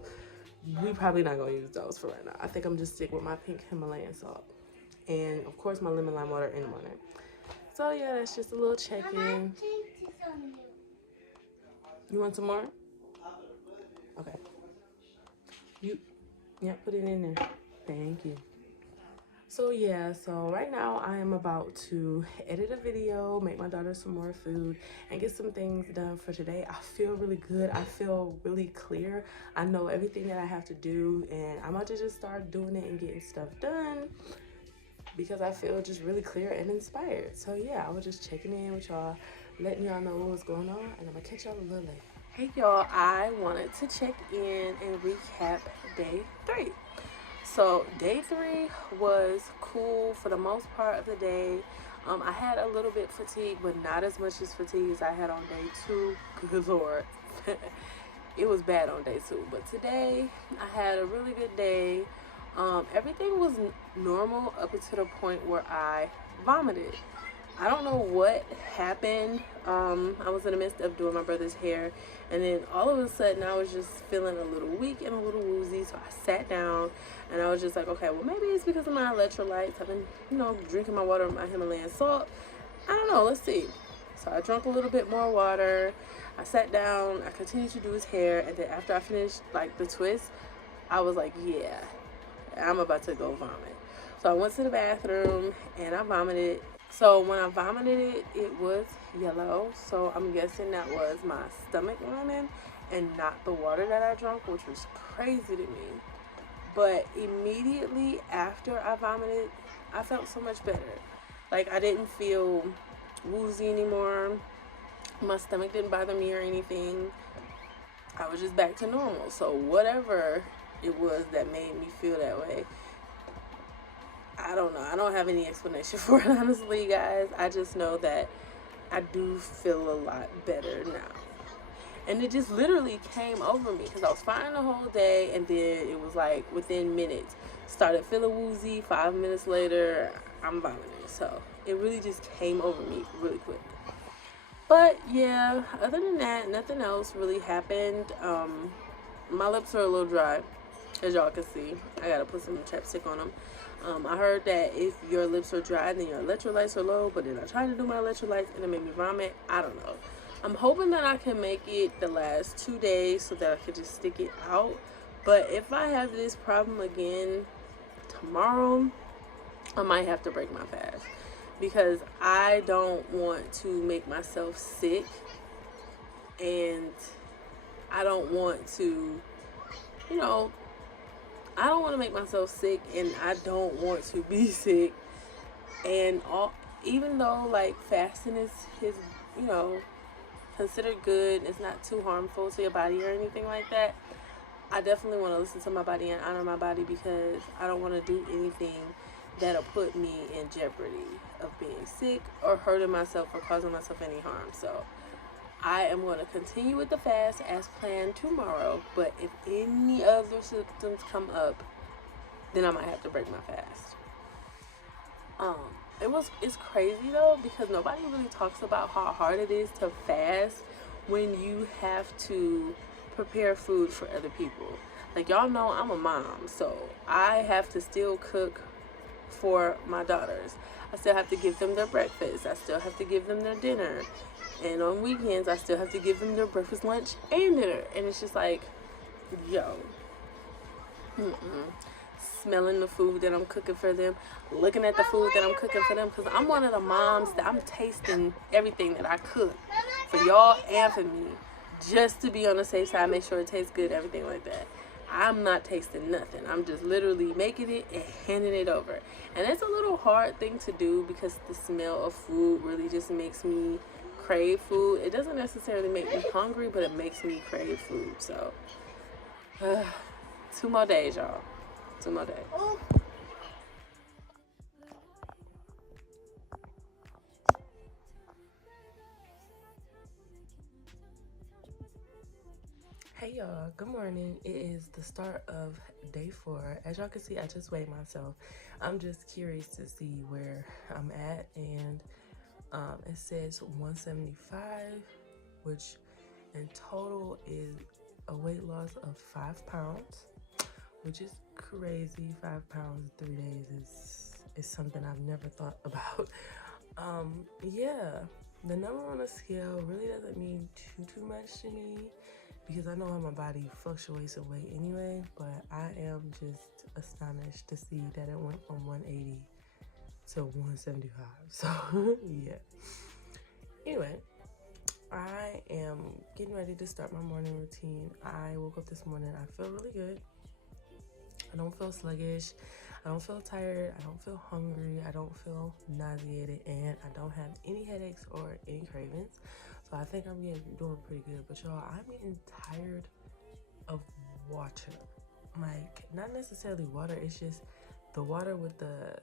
we probably not gonna use those for right now. I think I'm just stick with my pink Himalayan salt, and of course my lemon lime water in the morning. So yeah, that's just a little check-in. You want some more? Okay. Yeah, put it in there. Thank you. So yeah, so right now I am about to edit a video, make my daughter some more food, and get some things done for today. I feel really good. I feel really clear. I know everything that I have to do, and I'm about to just start doing it and getting stuff done because I feel just really clear and inspired. So yeah, I was just checking in with y'all, letting y'all know what was going on, and I'm gonna catch y'all a little later. Hey y'all, I wanted to check in and recap day 3. So day 3 was cool for the most part of the day. I had a little bit fatigue, but not as much as fatigue as I had on day 2. Good lord. It was bad on day 2, but today I had a really good day. Everything was normal up until the point where I vomited. I don't know what happened. I was in the midst of doing my brother's hair, and then all of a sudden I was just feeling a little weak and a little woozy. So I sat down and I was just like, okay, well, maybe it's because of my electrolytes. I've been, drinking my water with my Himalayan salt. I don't know. Let's see. So I drank a little bit more water. I sat down. I continued to do his hair, and then after I finished like the twist, I was like, yeah, I'm about to go vomit. So I went to the bathroom and I vomited. So when I vomited it was yellow. So I'm guessing that was my stomach lining and not the water that I drank, which was crazy to me. But immediately after I vomited, I felt so much better. Like I didn't feel woozy anymore. My stomach didn't bother me or anything. I was just back to normal. So whatever it was that made me feel that way, I don't know. I don't have any explanation for it, honestly, guys. I just know that I do feel a lot better now. And it just literally came over me because I was fine the whole day, and then it was like within minutes. Started feeling woozy. 5 minutes later, I'm vomiting. So it really just came over me really quick. But yeah, other than that, nothing else really happened. My lips are a little dry, as y'all can see. I gotta put some chapstick on them. I heard that if your lips are dry, then your electrolytes are low, but then I tried to do my electrolytes and it made me vomit. I don't know. I'm hoping that I can make it the last 2 days so that I can just stick it out. But if I have this problem again tomorrow, I might have to break my fast because I don't want to make myself sick, and I don't want to, I don't want to make myself sick, and I don't want to be sick. And even though like fasting is considered good, it's not too harmful to your body or anything like that, I definitely want to listen to my body and honor my body because I don't want to do anything that'll put me in jeopardy of being sick or hurting myself or causing myself any harm. So I am going to continue with the fast as planned tomorrow, but if any other symptoms come up, then I might have to break my fast. It's crazy though because nobody really talks about how hard it is to fast when you have to prepare food for other people. Like y'all know I'm a mom, so I have to still cook for my daughters. I still have to give them their breakfast. I still have to give them their dinner. And on weekends, I still have to give them their breakfast, lunch, and dinner. And it's just like, yo. Smelling the food that I'm cooking for them. Looking at the food that I'm cooking for them. Because I'm one of the moms that I'm tasting everything that I cook for y'all and for me. Just to be on the safe side, make sure it tastes good, everything like that. I'm not tasting nothing. I'm just literally making it and handing it over. And it's a little hard thing to do because the smell of food really just makes me crave food. It doesn't necessarily make me hungry, but it makes me crave food. So 2 more days, y'all. 2 more days. Hey y'all, good morning. It is the start of day 4. As y'all can see, I just weighed myself. I'm just curious to see where I'm at, and it says 175, which in total is a weight loss of 5 pounds, which is crazy. 5 pounds in 3 days is something I've never thought about. Yeah, the number on the scale really doesn't mean too much to me because I know how my body fluctuates in weight anyway, but I am just astonished to see that it went from 180 to 175. So yeah. Anyway, I am getting ready to start my morning routine. I woke up this morning. I feel really good. I don't feel sluggish. I don't feel tired. I don't feel hungry. I don't feel nauseated. And I don't have any headaches or any cravings. So I think I'm doing pretty good. But y'all, I'm getting tired of water. Like, not necessarily water. It's just the water with the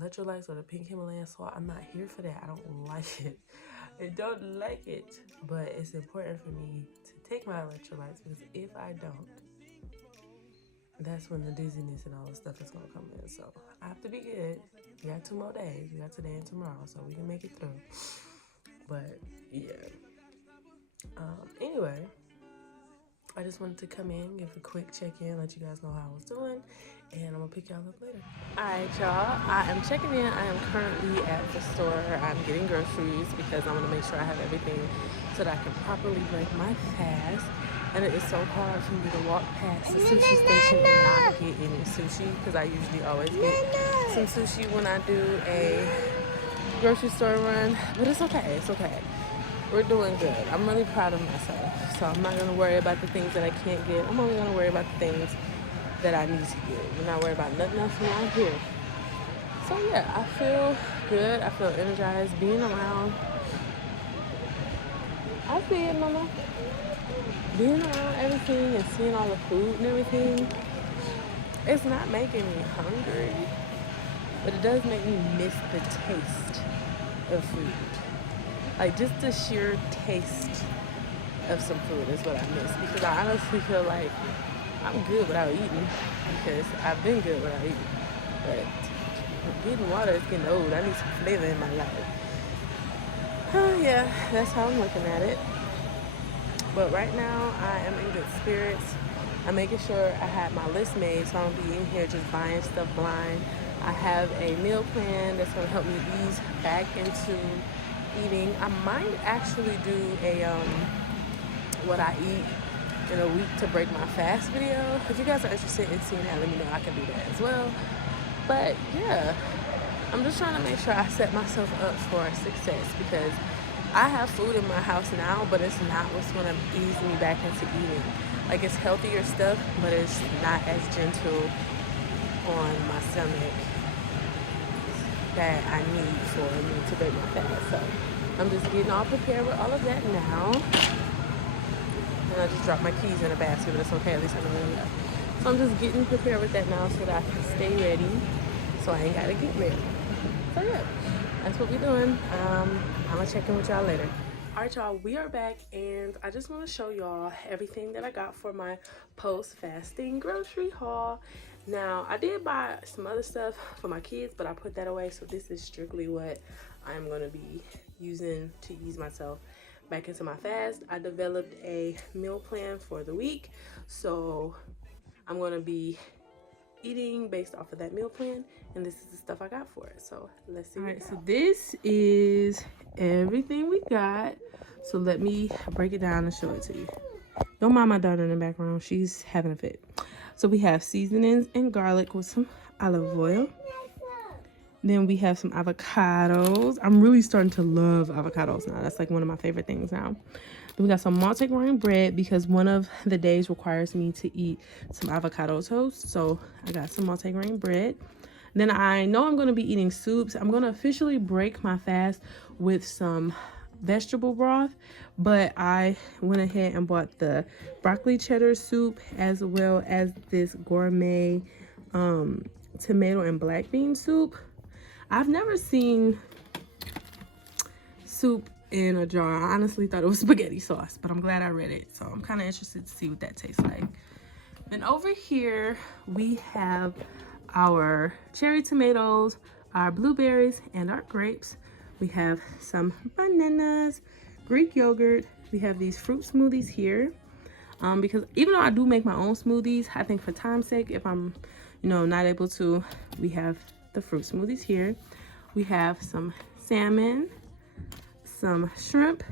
electrolytes or the pink Himalayan salt. I'm not here for that. I don't like it. I don't like it. But it's important for me to take my electrolytes, because if I don't, that's when the dizziness and all the stuff is going to come in. So I have to be good. We got 2 more days. We got today and tomorrow, so we can make it through. But yeah. Anyway, I just wanted to come in, give a quick check-in, let you guys know how I was doing, and I'm going to pick y'all up later. Alright, y'all. I am checking in. I am currently at the store. I'm getting groceries because I want to make sure I have everything so that I can properly break my fast. And it is so hard for me to walk past the sushi station and not get any sushi, because I usually always get some sushi when I do a grocery store run. But it's okay. It's okay. We're doing good. I'm really proud of myself. So I'm not going to worry about the things that I can't get. I'm only going to worry about the things that I need to get. I'm not worried about nothing else around here. So yeah, I feel good. I feel energized being around. I see it, Mama. Being around everything and seeing all the food and everything, it's not making me hungry, but it does make me miss the taste of food. Like, just the sheer taste of some food is what I miss, because I honestly feel like I'm good without eating, because I've been good without eating. But getting water is getting old. I need some flavor in my life. Oh yeah, that's how I'm looking at it. But right now, I am in good spirits. I'm making sure I have my list made, so I don't be in here just buying stuff blind. I have a meal plan that's going to help me ease back into eating. I might actually do a what I eat in a week to break my fast video. If you guys are interested in seeing that, let me know. I can do that as well. But yeah, I'm just trying to make sure I set myself up for success, because I have food in my house now, but it's not what's going to ease me back into eating. Like, it's healthier stuff, but it's not as gentle on my stomach that I need for me to break my fast. So I'm just getting all prepared with all of that now. And I just dropped my keys in a basket, but it's okay. At least I know where they are. So I'm just getting prepared with that now so that I can stay ready, so I ain't got to get ready. So yeah, that's what we're doing. I'm gonna check in with y'all later. All right, y'all, we are back, and I just want to show y'all everything that I got for my post-fasting grocery haul. Now, I did buy some other stuff for my kids, but I put that away, so this is strictly what I'm going to be using to ease myself back into my fast. I developed a meal plan for the week, so I'm going to be eating based off of that meal plan, and this is the stuff I got for it. So let's see. All right, so this is everything we got. So let me break it down and show it to you. Don't mind my daughter in the background. She's having a fit. So we have seasonings and garlic with some olive oil. Then we have some avocados. I'm really starting to love avocados now. That's like one of my favorite things now. Then we got some multigrain bread, because one of the days requires me to eat some avocado toast. So I got some multigrain bread. Then I know I'm going to be eating soups. I'm going to officially break my fast with some vegetable broth, but I went ahead and bought the broccoli cheddar soup, as well as this gourmet tomato and black bean soup. I've never seen soup in a jar. I honestly thought it was spaghetti sauce, but I'm glad I read it, so I'm kind of interested to see what that tastes like. And over here we have our cherry tomatoes, our blueberries, and our grapes. We have some bananas, Greek yogurt. We have these fruit smoothies here. Because even though I do make my own smoothies, I think for time's sake, if I'm, not able to, we have the fruit smoothies here. We have some salmon, some shrimp,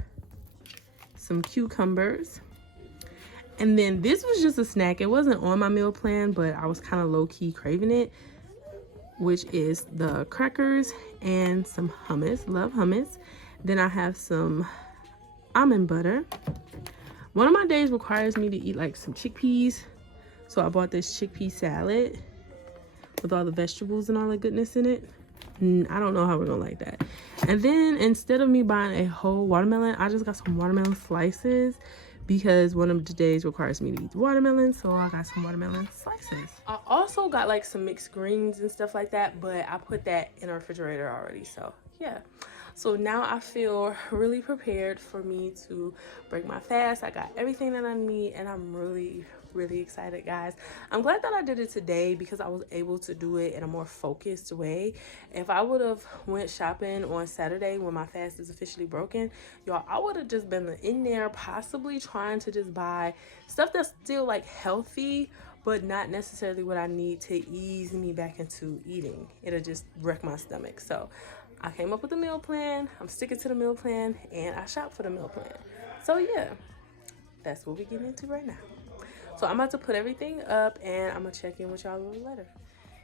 some cucumbers, And then this was just a snack. It wasn't on my meal plan, but I was kind of low-key craving it, which is the crackers and some hummus. Love hummus. Then I have some almond butter. One of my days requires me to eat like some chickpeas, so I bought this chickpea salad with all the vegetables and all the goodness in it. I don't know how we're gonna like that. And then instead of me buying a whole watermelon, I just got some watermelon slices because one of the days requires me to eat watermelon, so I got some watermelon slices. I also got like some mixed greens and stuff like that, but I put that in the refrigerator already, so yeah. So now I feel really prepared for me to break my fast. I got everything that I need, and I'm really excited, guys. I'm glad that I did it today because I was able to do it in a more focused way. If I would have went shopping on Saturday when my fast is officially broken, y'all, I would have just been in there possibly trying to just buy stuff that's still like healthy, but not necessarily what I need to ease me back into eating. It'll just wreck my stomach. So I came up with a meal plan. I'm sticking to the meal plan, and I shop for the meal plan. So yeah, that's what we're getting into right now. So I'm about to put everything up, and I'm gonna check in with y'all a little later.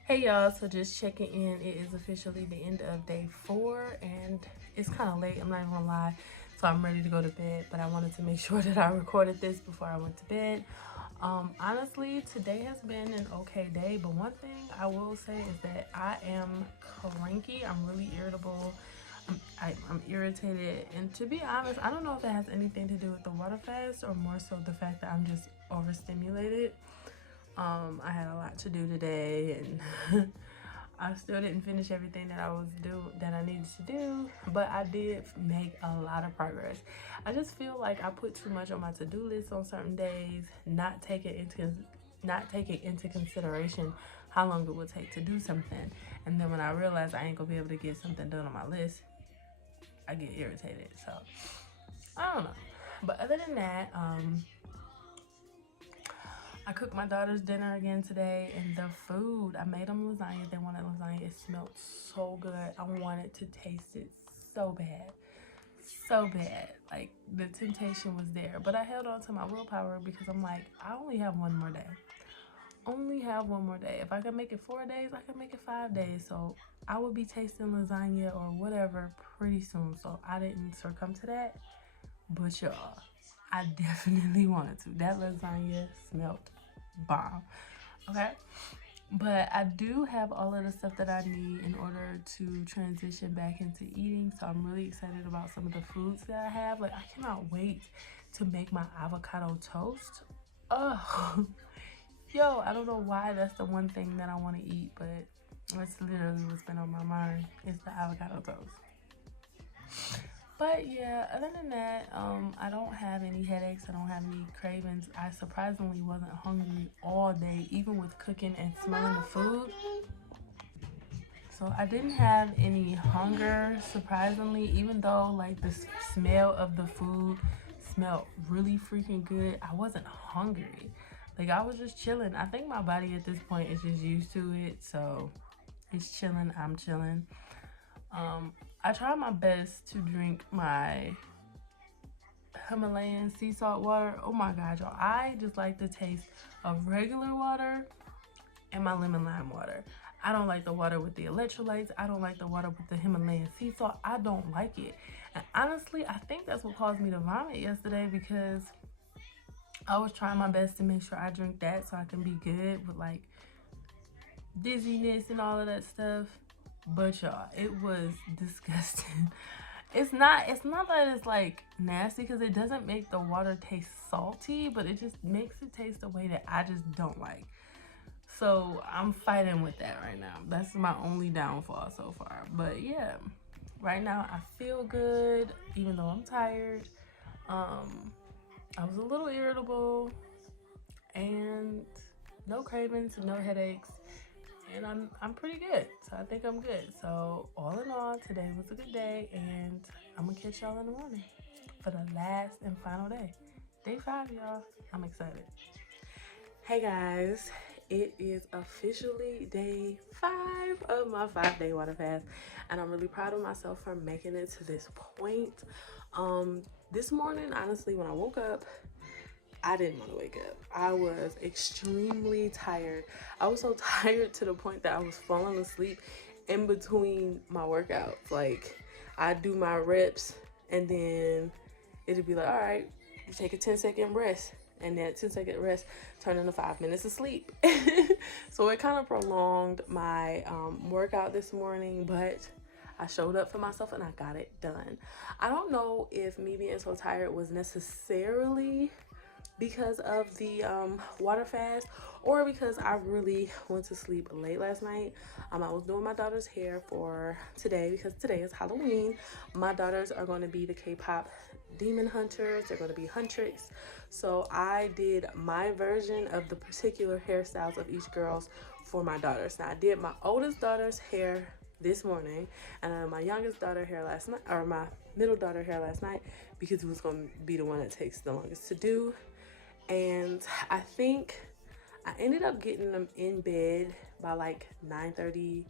Hey y'all, so just checking in. It is officially the end of day 4, and it's kind of late, I'm not even gonna lie. So I'm ready to go to bed, but I wanted to make sure that I recorded this before I went to bed. Honestly, today has been an okay day, but one thing I will say is that I am cranky. I'm really irritable. I'm irritated, and to be honest, I don't know if it has anything to do with the water fast or more so the fact that I'm just overstimulated. I had a lot to do today, and I still didn't finish everything that I needed to do, but I did make a lot of progress. I just feel like I put too much on my to-do list on certain days, not taking into consideration how long it would take to do something. And then when I realize I ain't gonna be able to get something done on my list, I get irritated. So I don't know, but other than that, I cooked my daughter's dinner again today, and the food, I made them lasagna. They wanted lasagna. It smelled so good. I wanted to taste it so bad. Like, the temptation was there, but I held on to my willpower because I'm like, I only have one more day. If I can make it 4 days, I can make it 5 days. So I will be tasting lasagna or whatever pretty soon. So I didn't succumb to that, but y'all, I definitely wanted to. That lasagna smelled bomb. Okay, but I do have all of the stuff that I need in order to transition back into eating. So I'm really excited about some of the foods that I have. Like, I cannot wait to make my avocado toast. Oh, yo, I don't know why that's the one thing that I want to eat, but that's literally what's been on my mind is the avocado toast. But yeah, other than that, I don't have any headaches. I don't have any cravings. I surprisingly wasn't hungry all day, even with cooking and smelling the food. So I didn't have any hunger, surprisingly, even though like the smell of the food smelled really freaking good. I wasn't hungry. Like, I was just chilling. I think my body at this point is just used to it, so it's chilling. I'm chilling. I try my best to drink my Himalayan sea salt water. Oh my god, y'all, I just like the taste of regular water and my lemon lime water. I don't like the water with the electrolytes. I don't like the water with the Himalayan sea salt. I don't like it. And honestly, I think that's what caused me to vomit yesterday, because I was trying my best to make sure I drink that so I can be good with like dizziness and all of that stuff. But y'all, it was disgusting. It's not that it's like nasty, because it doesn't make the water taste salty, but it just makes it taste the way that I just don't like. So I'm fighting with that right now. That's my only downfall so far. But yeah, right now I feel good, even though I'm tired. I was a little irritable, and no cravings and no headaches, and I'm pretty good. So I think I'm good. So all in all, today was a good day, and I'm gonna catch y'all in the morning for the last and final day. Day 5, y'all. I'm excited. Hey guys, it is officially day 5 of my 5-day water fast, and I'm really proud of myself for making it to this point. This morning, honestly, when I woke up, I didn't want to wake up. I was extremely tired. I was so tired to the point that I was falling asleep in between my workouts. Like, I do my reps and then it'd be like, all right, you take a 10-second rest. And that 10-second rest turned into 5 minutes of sleep. So it kind of prolonged my workout this morning, but I showed up for myself and I got it done. I don't know if me being so tired was necessarily because of the water fast or because I really went to sleep late last night. I was doing my daughter's hair for today because today is Halloween. My daughters are going to be the K-pop demon hunters. They're going to be huntrix. So I did my version of the particular hairstyles of each girl's for my daughters. Now I did my oldest daughter's hair this morning and then my youngest daughter hair last night, or my middle daughter hair last night, because it was going to be the one that takes the longest to do. And I think I ended up getting them in bed by like 9:30.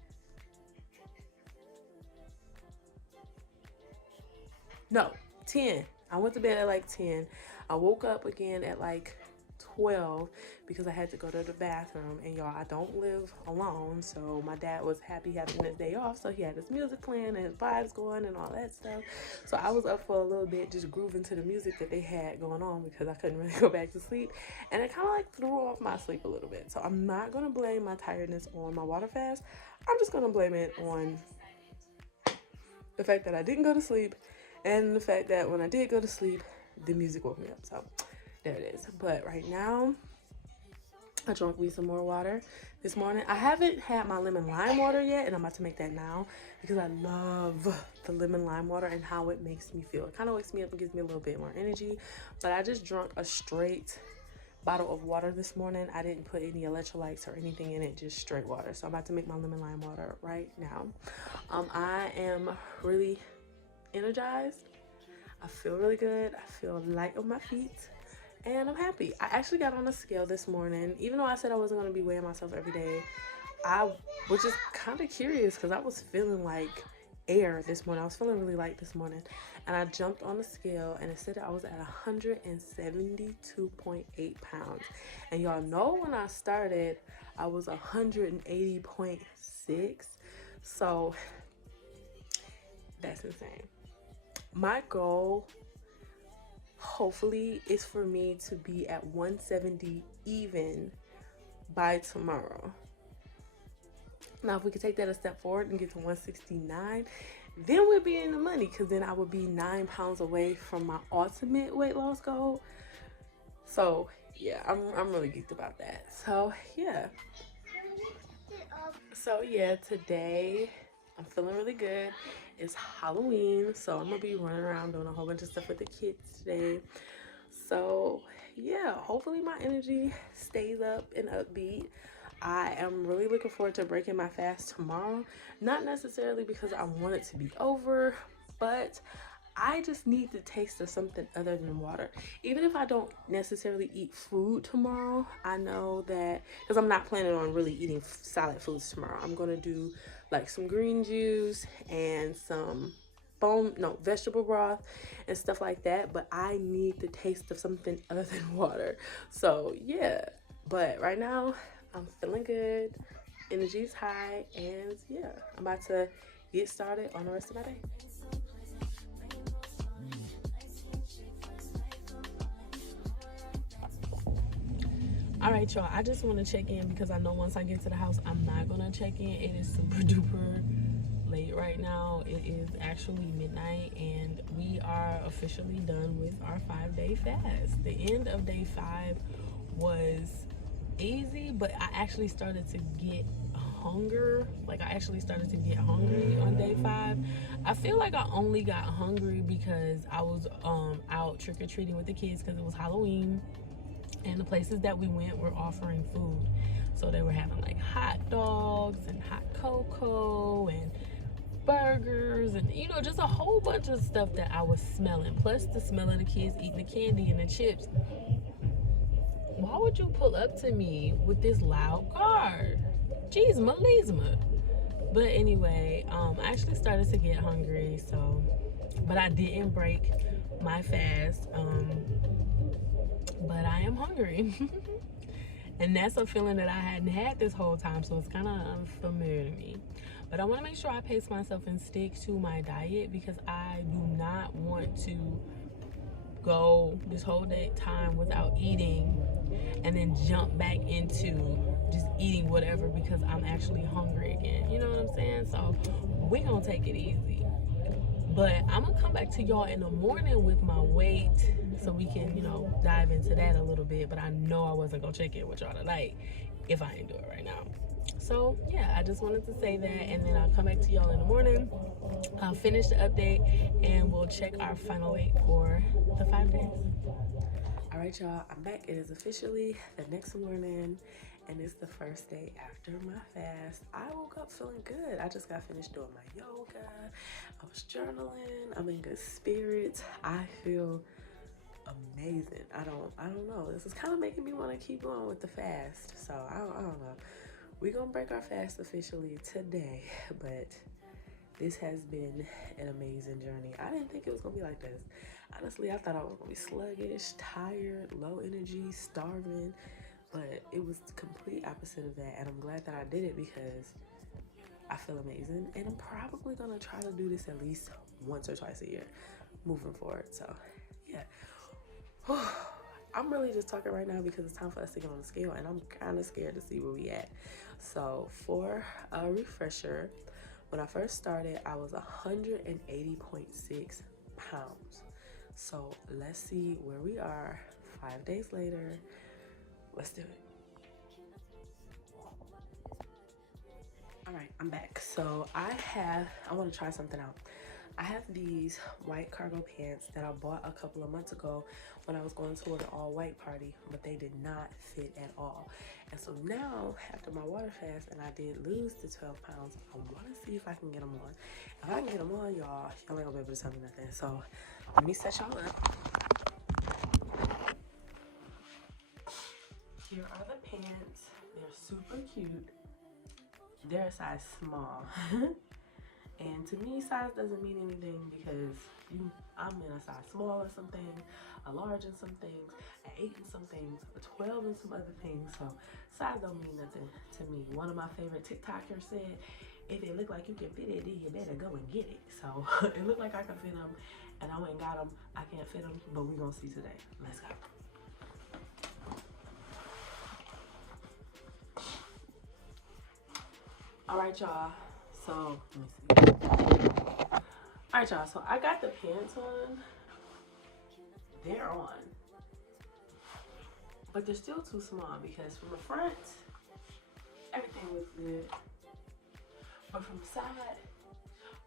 No, 10. I went to bed at like 10. I woke up again at like 12 because I had to go to the bathroom. And y'all, I don't live alone, so my dad was happy having his day off, so he had his music playing and his vibes going and all that stuff. So I was up for a little bit just grooving to the music that they had going on because I couldn't really go back to sleep, and it kind of like threw off my sleep a little bit. So I'm not gonna blame my tiredness on my water fast. I'm just gonna blame it on the fact that I didn't go to sleep and the fact that when I did go to sleep, the music woke me up. So there it is. But right now, I drank me some more water this morning. I haven't had my lemon lime water yet, and I'm about to make that now because I love the lemon lime water and how it makes me feel. It kind of wakes me up and gives me a little bit more energy. But I just drank a straight bottle of water this morning. I didn't put any electrolytes or anything in it, just straight water. So I'm about to make my lemon lime water right now. I am really energized. I feel really good. I feel light on my feet. And I'm happy. I actually got on a scale this morning. Even though I said I wasn't going to be weighing myself every day, I was just kind of curious because I was feeling like air this morning. I was feeling really light this morning. And I jumped on the scale and it said I was at 172.8 pounds. And y'all know when I started, I was 180.6. So that's insane. My goal, hopefully, is for me to be at 170 even by tomorrow. Now, if we could take that a step forward and get to 169, then we'll be in the money, because then I would be 9 pounds away from my ultimate weight loss goal. So, yeah, I'm really geeked about that. So, yeah. Today I'm feeling really good. It's Halloween, so I'm gonna be running around doing a whole bunch of stuff with the kids today. So yeah, hopefully my energy stays up and upbeat. I am really looking forward to breaking my fast tomorrow. Not necessarily because I want it to be over, but I just need the taste of something other than water. Even if I don't necessarily eat food tomorrow, I know that, because I'm not planning on really eating solid foods tomorrow. I'm gonna do like some green juice and some vegetable broth and stuff like that, but I need the taste of something other than water. So yeah, but right now I'm feeling good, energy's high, and yeah, I'm about to get started on the rest of my day. All right, y'all, I just want to check in because I know once I get to the house, I'm not going to check in. It is super duper late right now. It is actually midnight, and we are officially done with our 5-day fast. The end of day 5 was easy, but I actually started to get hunger. Like, I actually started to get hungry on day 5. I feel like I only got hungry because I was out trick-or-treating with the kids because it was Halloween. And the places that we went were offering food. So they were having like hot dogs and hot cocoa and burgers and, you know, just a whole bunch of stuff that I was smelling. Plus the smell of the kids eating the candy and the chips. Why would you pull up to me with this loud car? Jeez, Melisma. But anyway, I actually started to get hungry, so, but I didn't break my fast. but I am hungry. And that's a feeling that I hadn't had this whole time, so it's kind of unfamiliar to me. But I want to make sure I pace myself and stick to my diet because I do not want to go this whole day time without eating and then jump back into just eating whatever because I'm actually hungry again. You know what I'm saying? So we're gonna take it easy. But I'm gonna come back to y'all in the morning with my weight so we can, dive into that a little bit. But I know I wasn't gonna check in with y'all tonight if I ain't do it right now. So yeah, I just wanted to say that, and then I'll come back to y'all in the morning. I'll finish the update and we'll check our final weight for the 5 days. All right, y'all, I'm back. It is officially the next morning, and it's the first day after my fast. I woke up feeling good. I just got finished doing my yoga. I was journaling. I'm in good spirits. I feel amazing. I don't know. This is kind of making me want to keep going with the fast. So I don't know. We're gonna break our fast officially today, but this has been an amazing journey. I didn't think it was gonna be like this. Honestly, I thought I was gonna be sluggish, tired, low energy, starving, but it was the complete opposite of that. And I'm glad that I did it because I feel amazing. And I'm probably gonna try to do this at least once or twice a year moving forward. So yeah. I'm really just talking right now because it's time for us to get on the scale and I'm kind of scared to see where we at. So for a refresher, when I first started, I was 180.6 pounds. So let's see where we are 5 days later. Let's do it. All right, I'm back. So I want to try something out. I have these white cargo pants that I bought a couple of months ago when I was going to an all-white party, but they did not fit at all. And so now, after my water fast, and I did lose the 12 pounds, I want to see if I can get them on. If I can get them on, y'all ain't gonna be able to tell me nothing. So let me set y'all up. Here are the pants. They're super cute. They're a size small. And to me, size doesn't mean anything because I'm in a size small in some things, a large in some things, an 8 in some things, a 12 in some other things. So size don't mean nothing to me. One of my favorite TikTokers said, if it look like you can fit it, then you better go and get it. So it looked like I could fit them and I went and got them. I can't fit them, but we're gonna see today. Let's go. All right, y'all. So let me see. All right, y'all. So I got the pants on. They're on, but they're still too small because from the front, everything looks good. But from the side,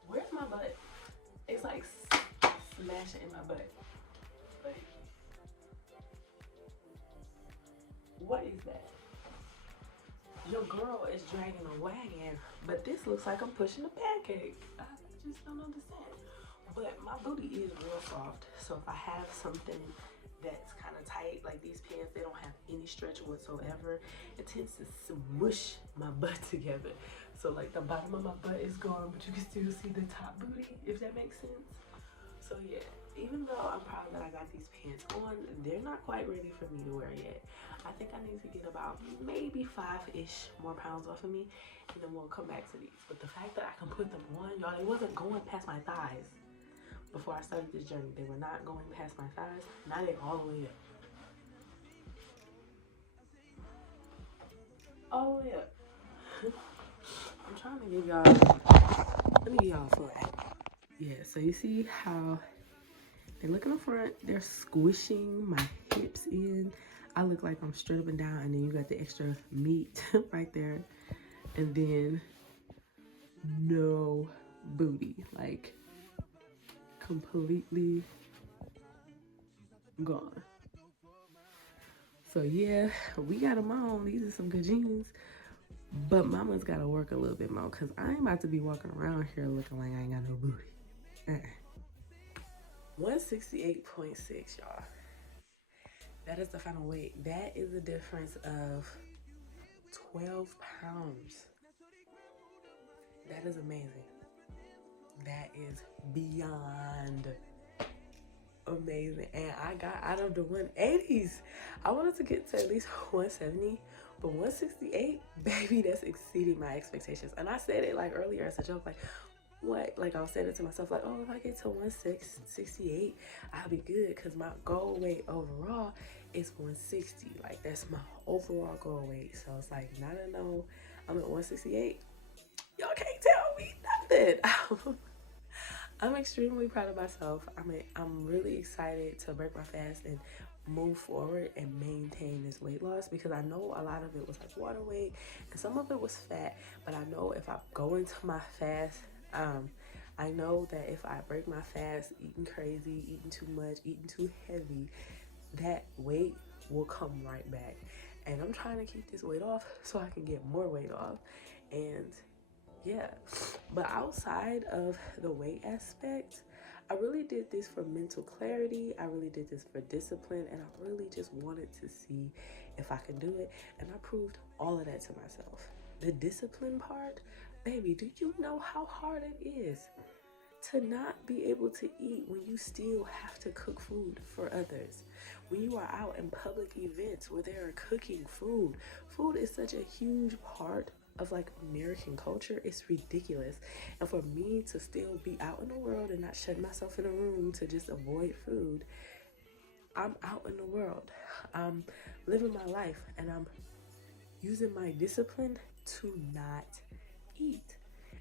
where's my butt? It's like smashing in my butt. Like, what is that? Your girl is dragging a wagon, but this looks like I'm pushing a pancake. I just don't understand. But my booty is real soft, so if I have something that's kind of tight, like these pants, they don't have any stretch whatsoever, it tends to smush my butt together. So like the bottom of my butt is gone, but you can still see the top booty, if that makes sense. So yeah, even though I'm proud that I got these pants on, they're not quite ready for me to wear yet. I think I need to get about maybe 5-ish more pounds off of me, and then we'll come back to these. But the fact that I can put them on, y'all, they wasn't going past my thighs before I started this journey. They were not going past my thighs. Now they're all the way up. All the way up. I'm trying to give y'all, let me give y'all a flag. Yeah, so you see how they look in the front, they're squishing my hips in. I look like I'm straight up and down, and then you got the extra meat right there. And then no booty, like completely gone. So yeah, we got them on. These are some good jeans. But mama's got to work a little bit more because I ain't about to be walking around here looking like I ain't got no booty. 168.6, y'all. That is the final weight. That is a difference of 12 pounds. That is amazing. That is beyond amazing. And I got out of the 180s. I wanted to get to at least 170, but 168, baby, that's exceeding my expectations. And I said it like earlier as a joke, like, what? Like I was saying it to myself, like, oh, if I get to 168, I'll be good, because my goal weight overall is 160. Like, that's my overall goal weight. So it's like, now that I know I'm at 168, y'all can't tell me nothing. I'm extremely proud of myself. I'm really excited to break my fast and move forward and maintain this weight loss, because I know a lot of it was like water weight and some of it was fat, but I know if I go into my fast, I know that if I break my fast eating crazy, eating too much, eating too heavy, that weight will come right back. And I'm trying to keep this weight off so I can get more weight off. And yeah, but outside of the weight aspect, I really did this for mental clarity. I really did this for discipline, and I really just wanted to see if I can do it. And I proved all of that to myself. The discipline part, baby, do you know how hard it is to not be able to eat when you still have to cook food for others? When you are out in public events where they are cooking food, food is such a huge part of like American culture. It's ridiculous. And for me to still be out in the world and not shut myself in a room to just avoid food, I'm out in the world. I'm living my life, and I'm using my discipline to not eat.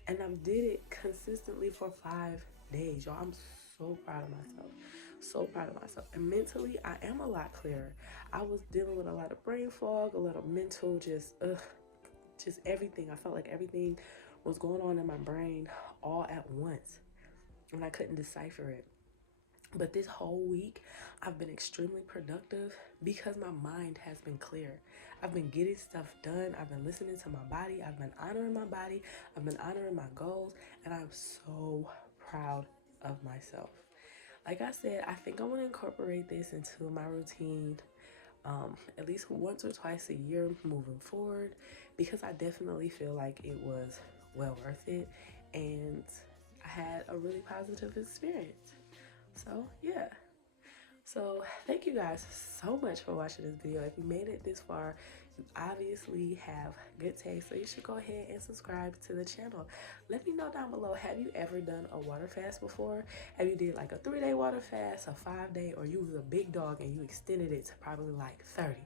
And I did it consistently for 5 days, y'all. I'm so proud of myself. So proud of myself. And mentally, I am a lot clearer. I was dealing with a lot of brain fog, a lot of mental just everything. I felt like everything was going on in my brain all at once, and I couldn't decipher it. But this whole week, I've been extremely productive because my mind has been clear. I've been getting stuff done. I've been listening to my body. I've been honoring my body. I've been honoring my goals. And I'm so proud of myself. Like I said, I think I want to incorporate this into my routine at least once or twice a year moving forward, because I definitely feel like it was well worth it, and I had a really positive experience. So yeah. So thank you guys so much for watching this video. If you made it this far, you obviously have good taste, so you should go ahead and subscribe to the channel. Let me know down below, have you ever done a water fast before? Have you did like a 3-day water fast, a 5-day, or you was a big dog and you extended it to probably like 30?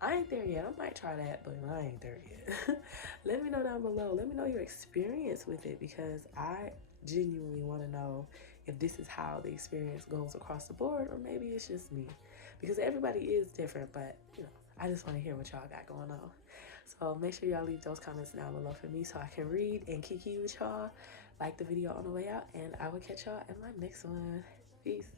I ain't there yet. I might try that, but I ain't there yet. Let me know down below. Let me know your experience with it, because I genuinely want to know if this is how the experience goes across the board, or maybe it's just me, because everybody is different. But you know, I just want to hear what y'all got going on. So make sure y'all leave those comments down below for me so I can read and kiki with y'all. Like the video on the way out, and I will catch y'all in my next one. Peace.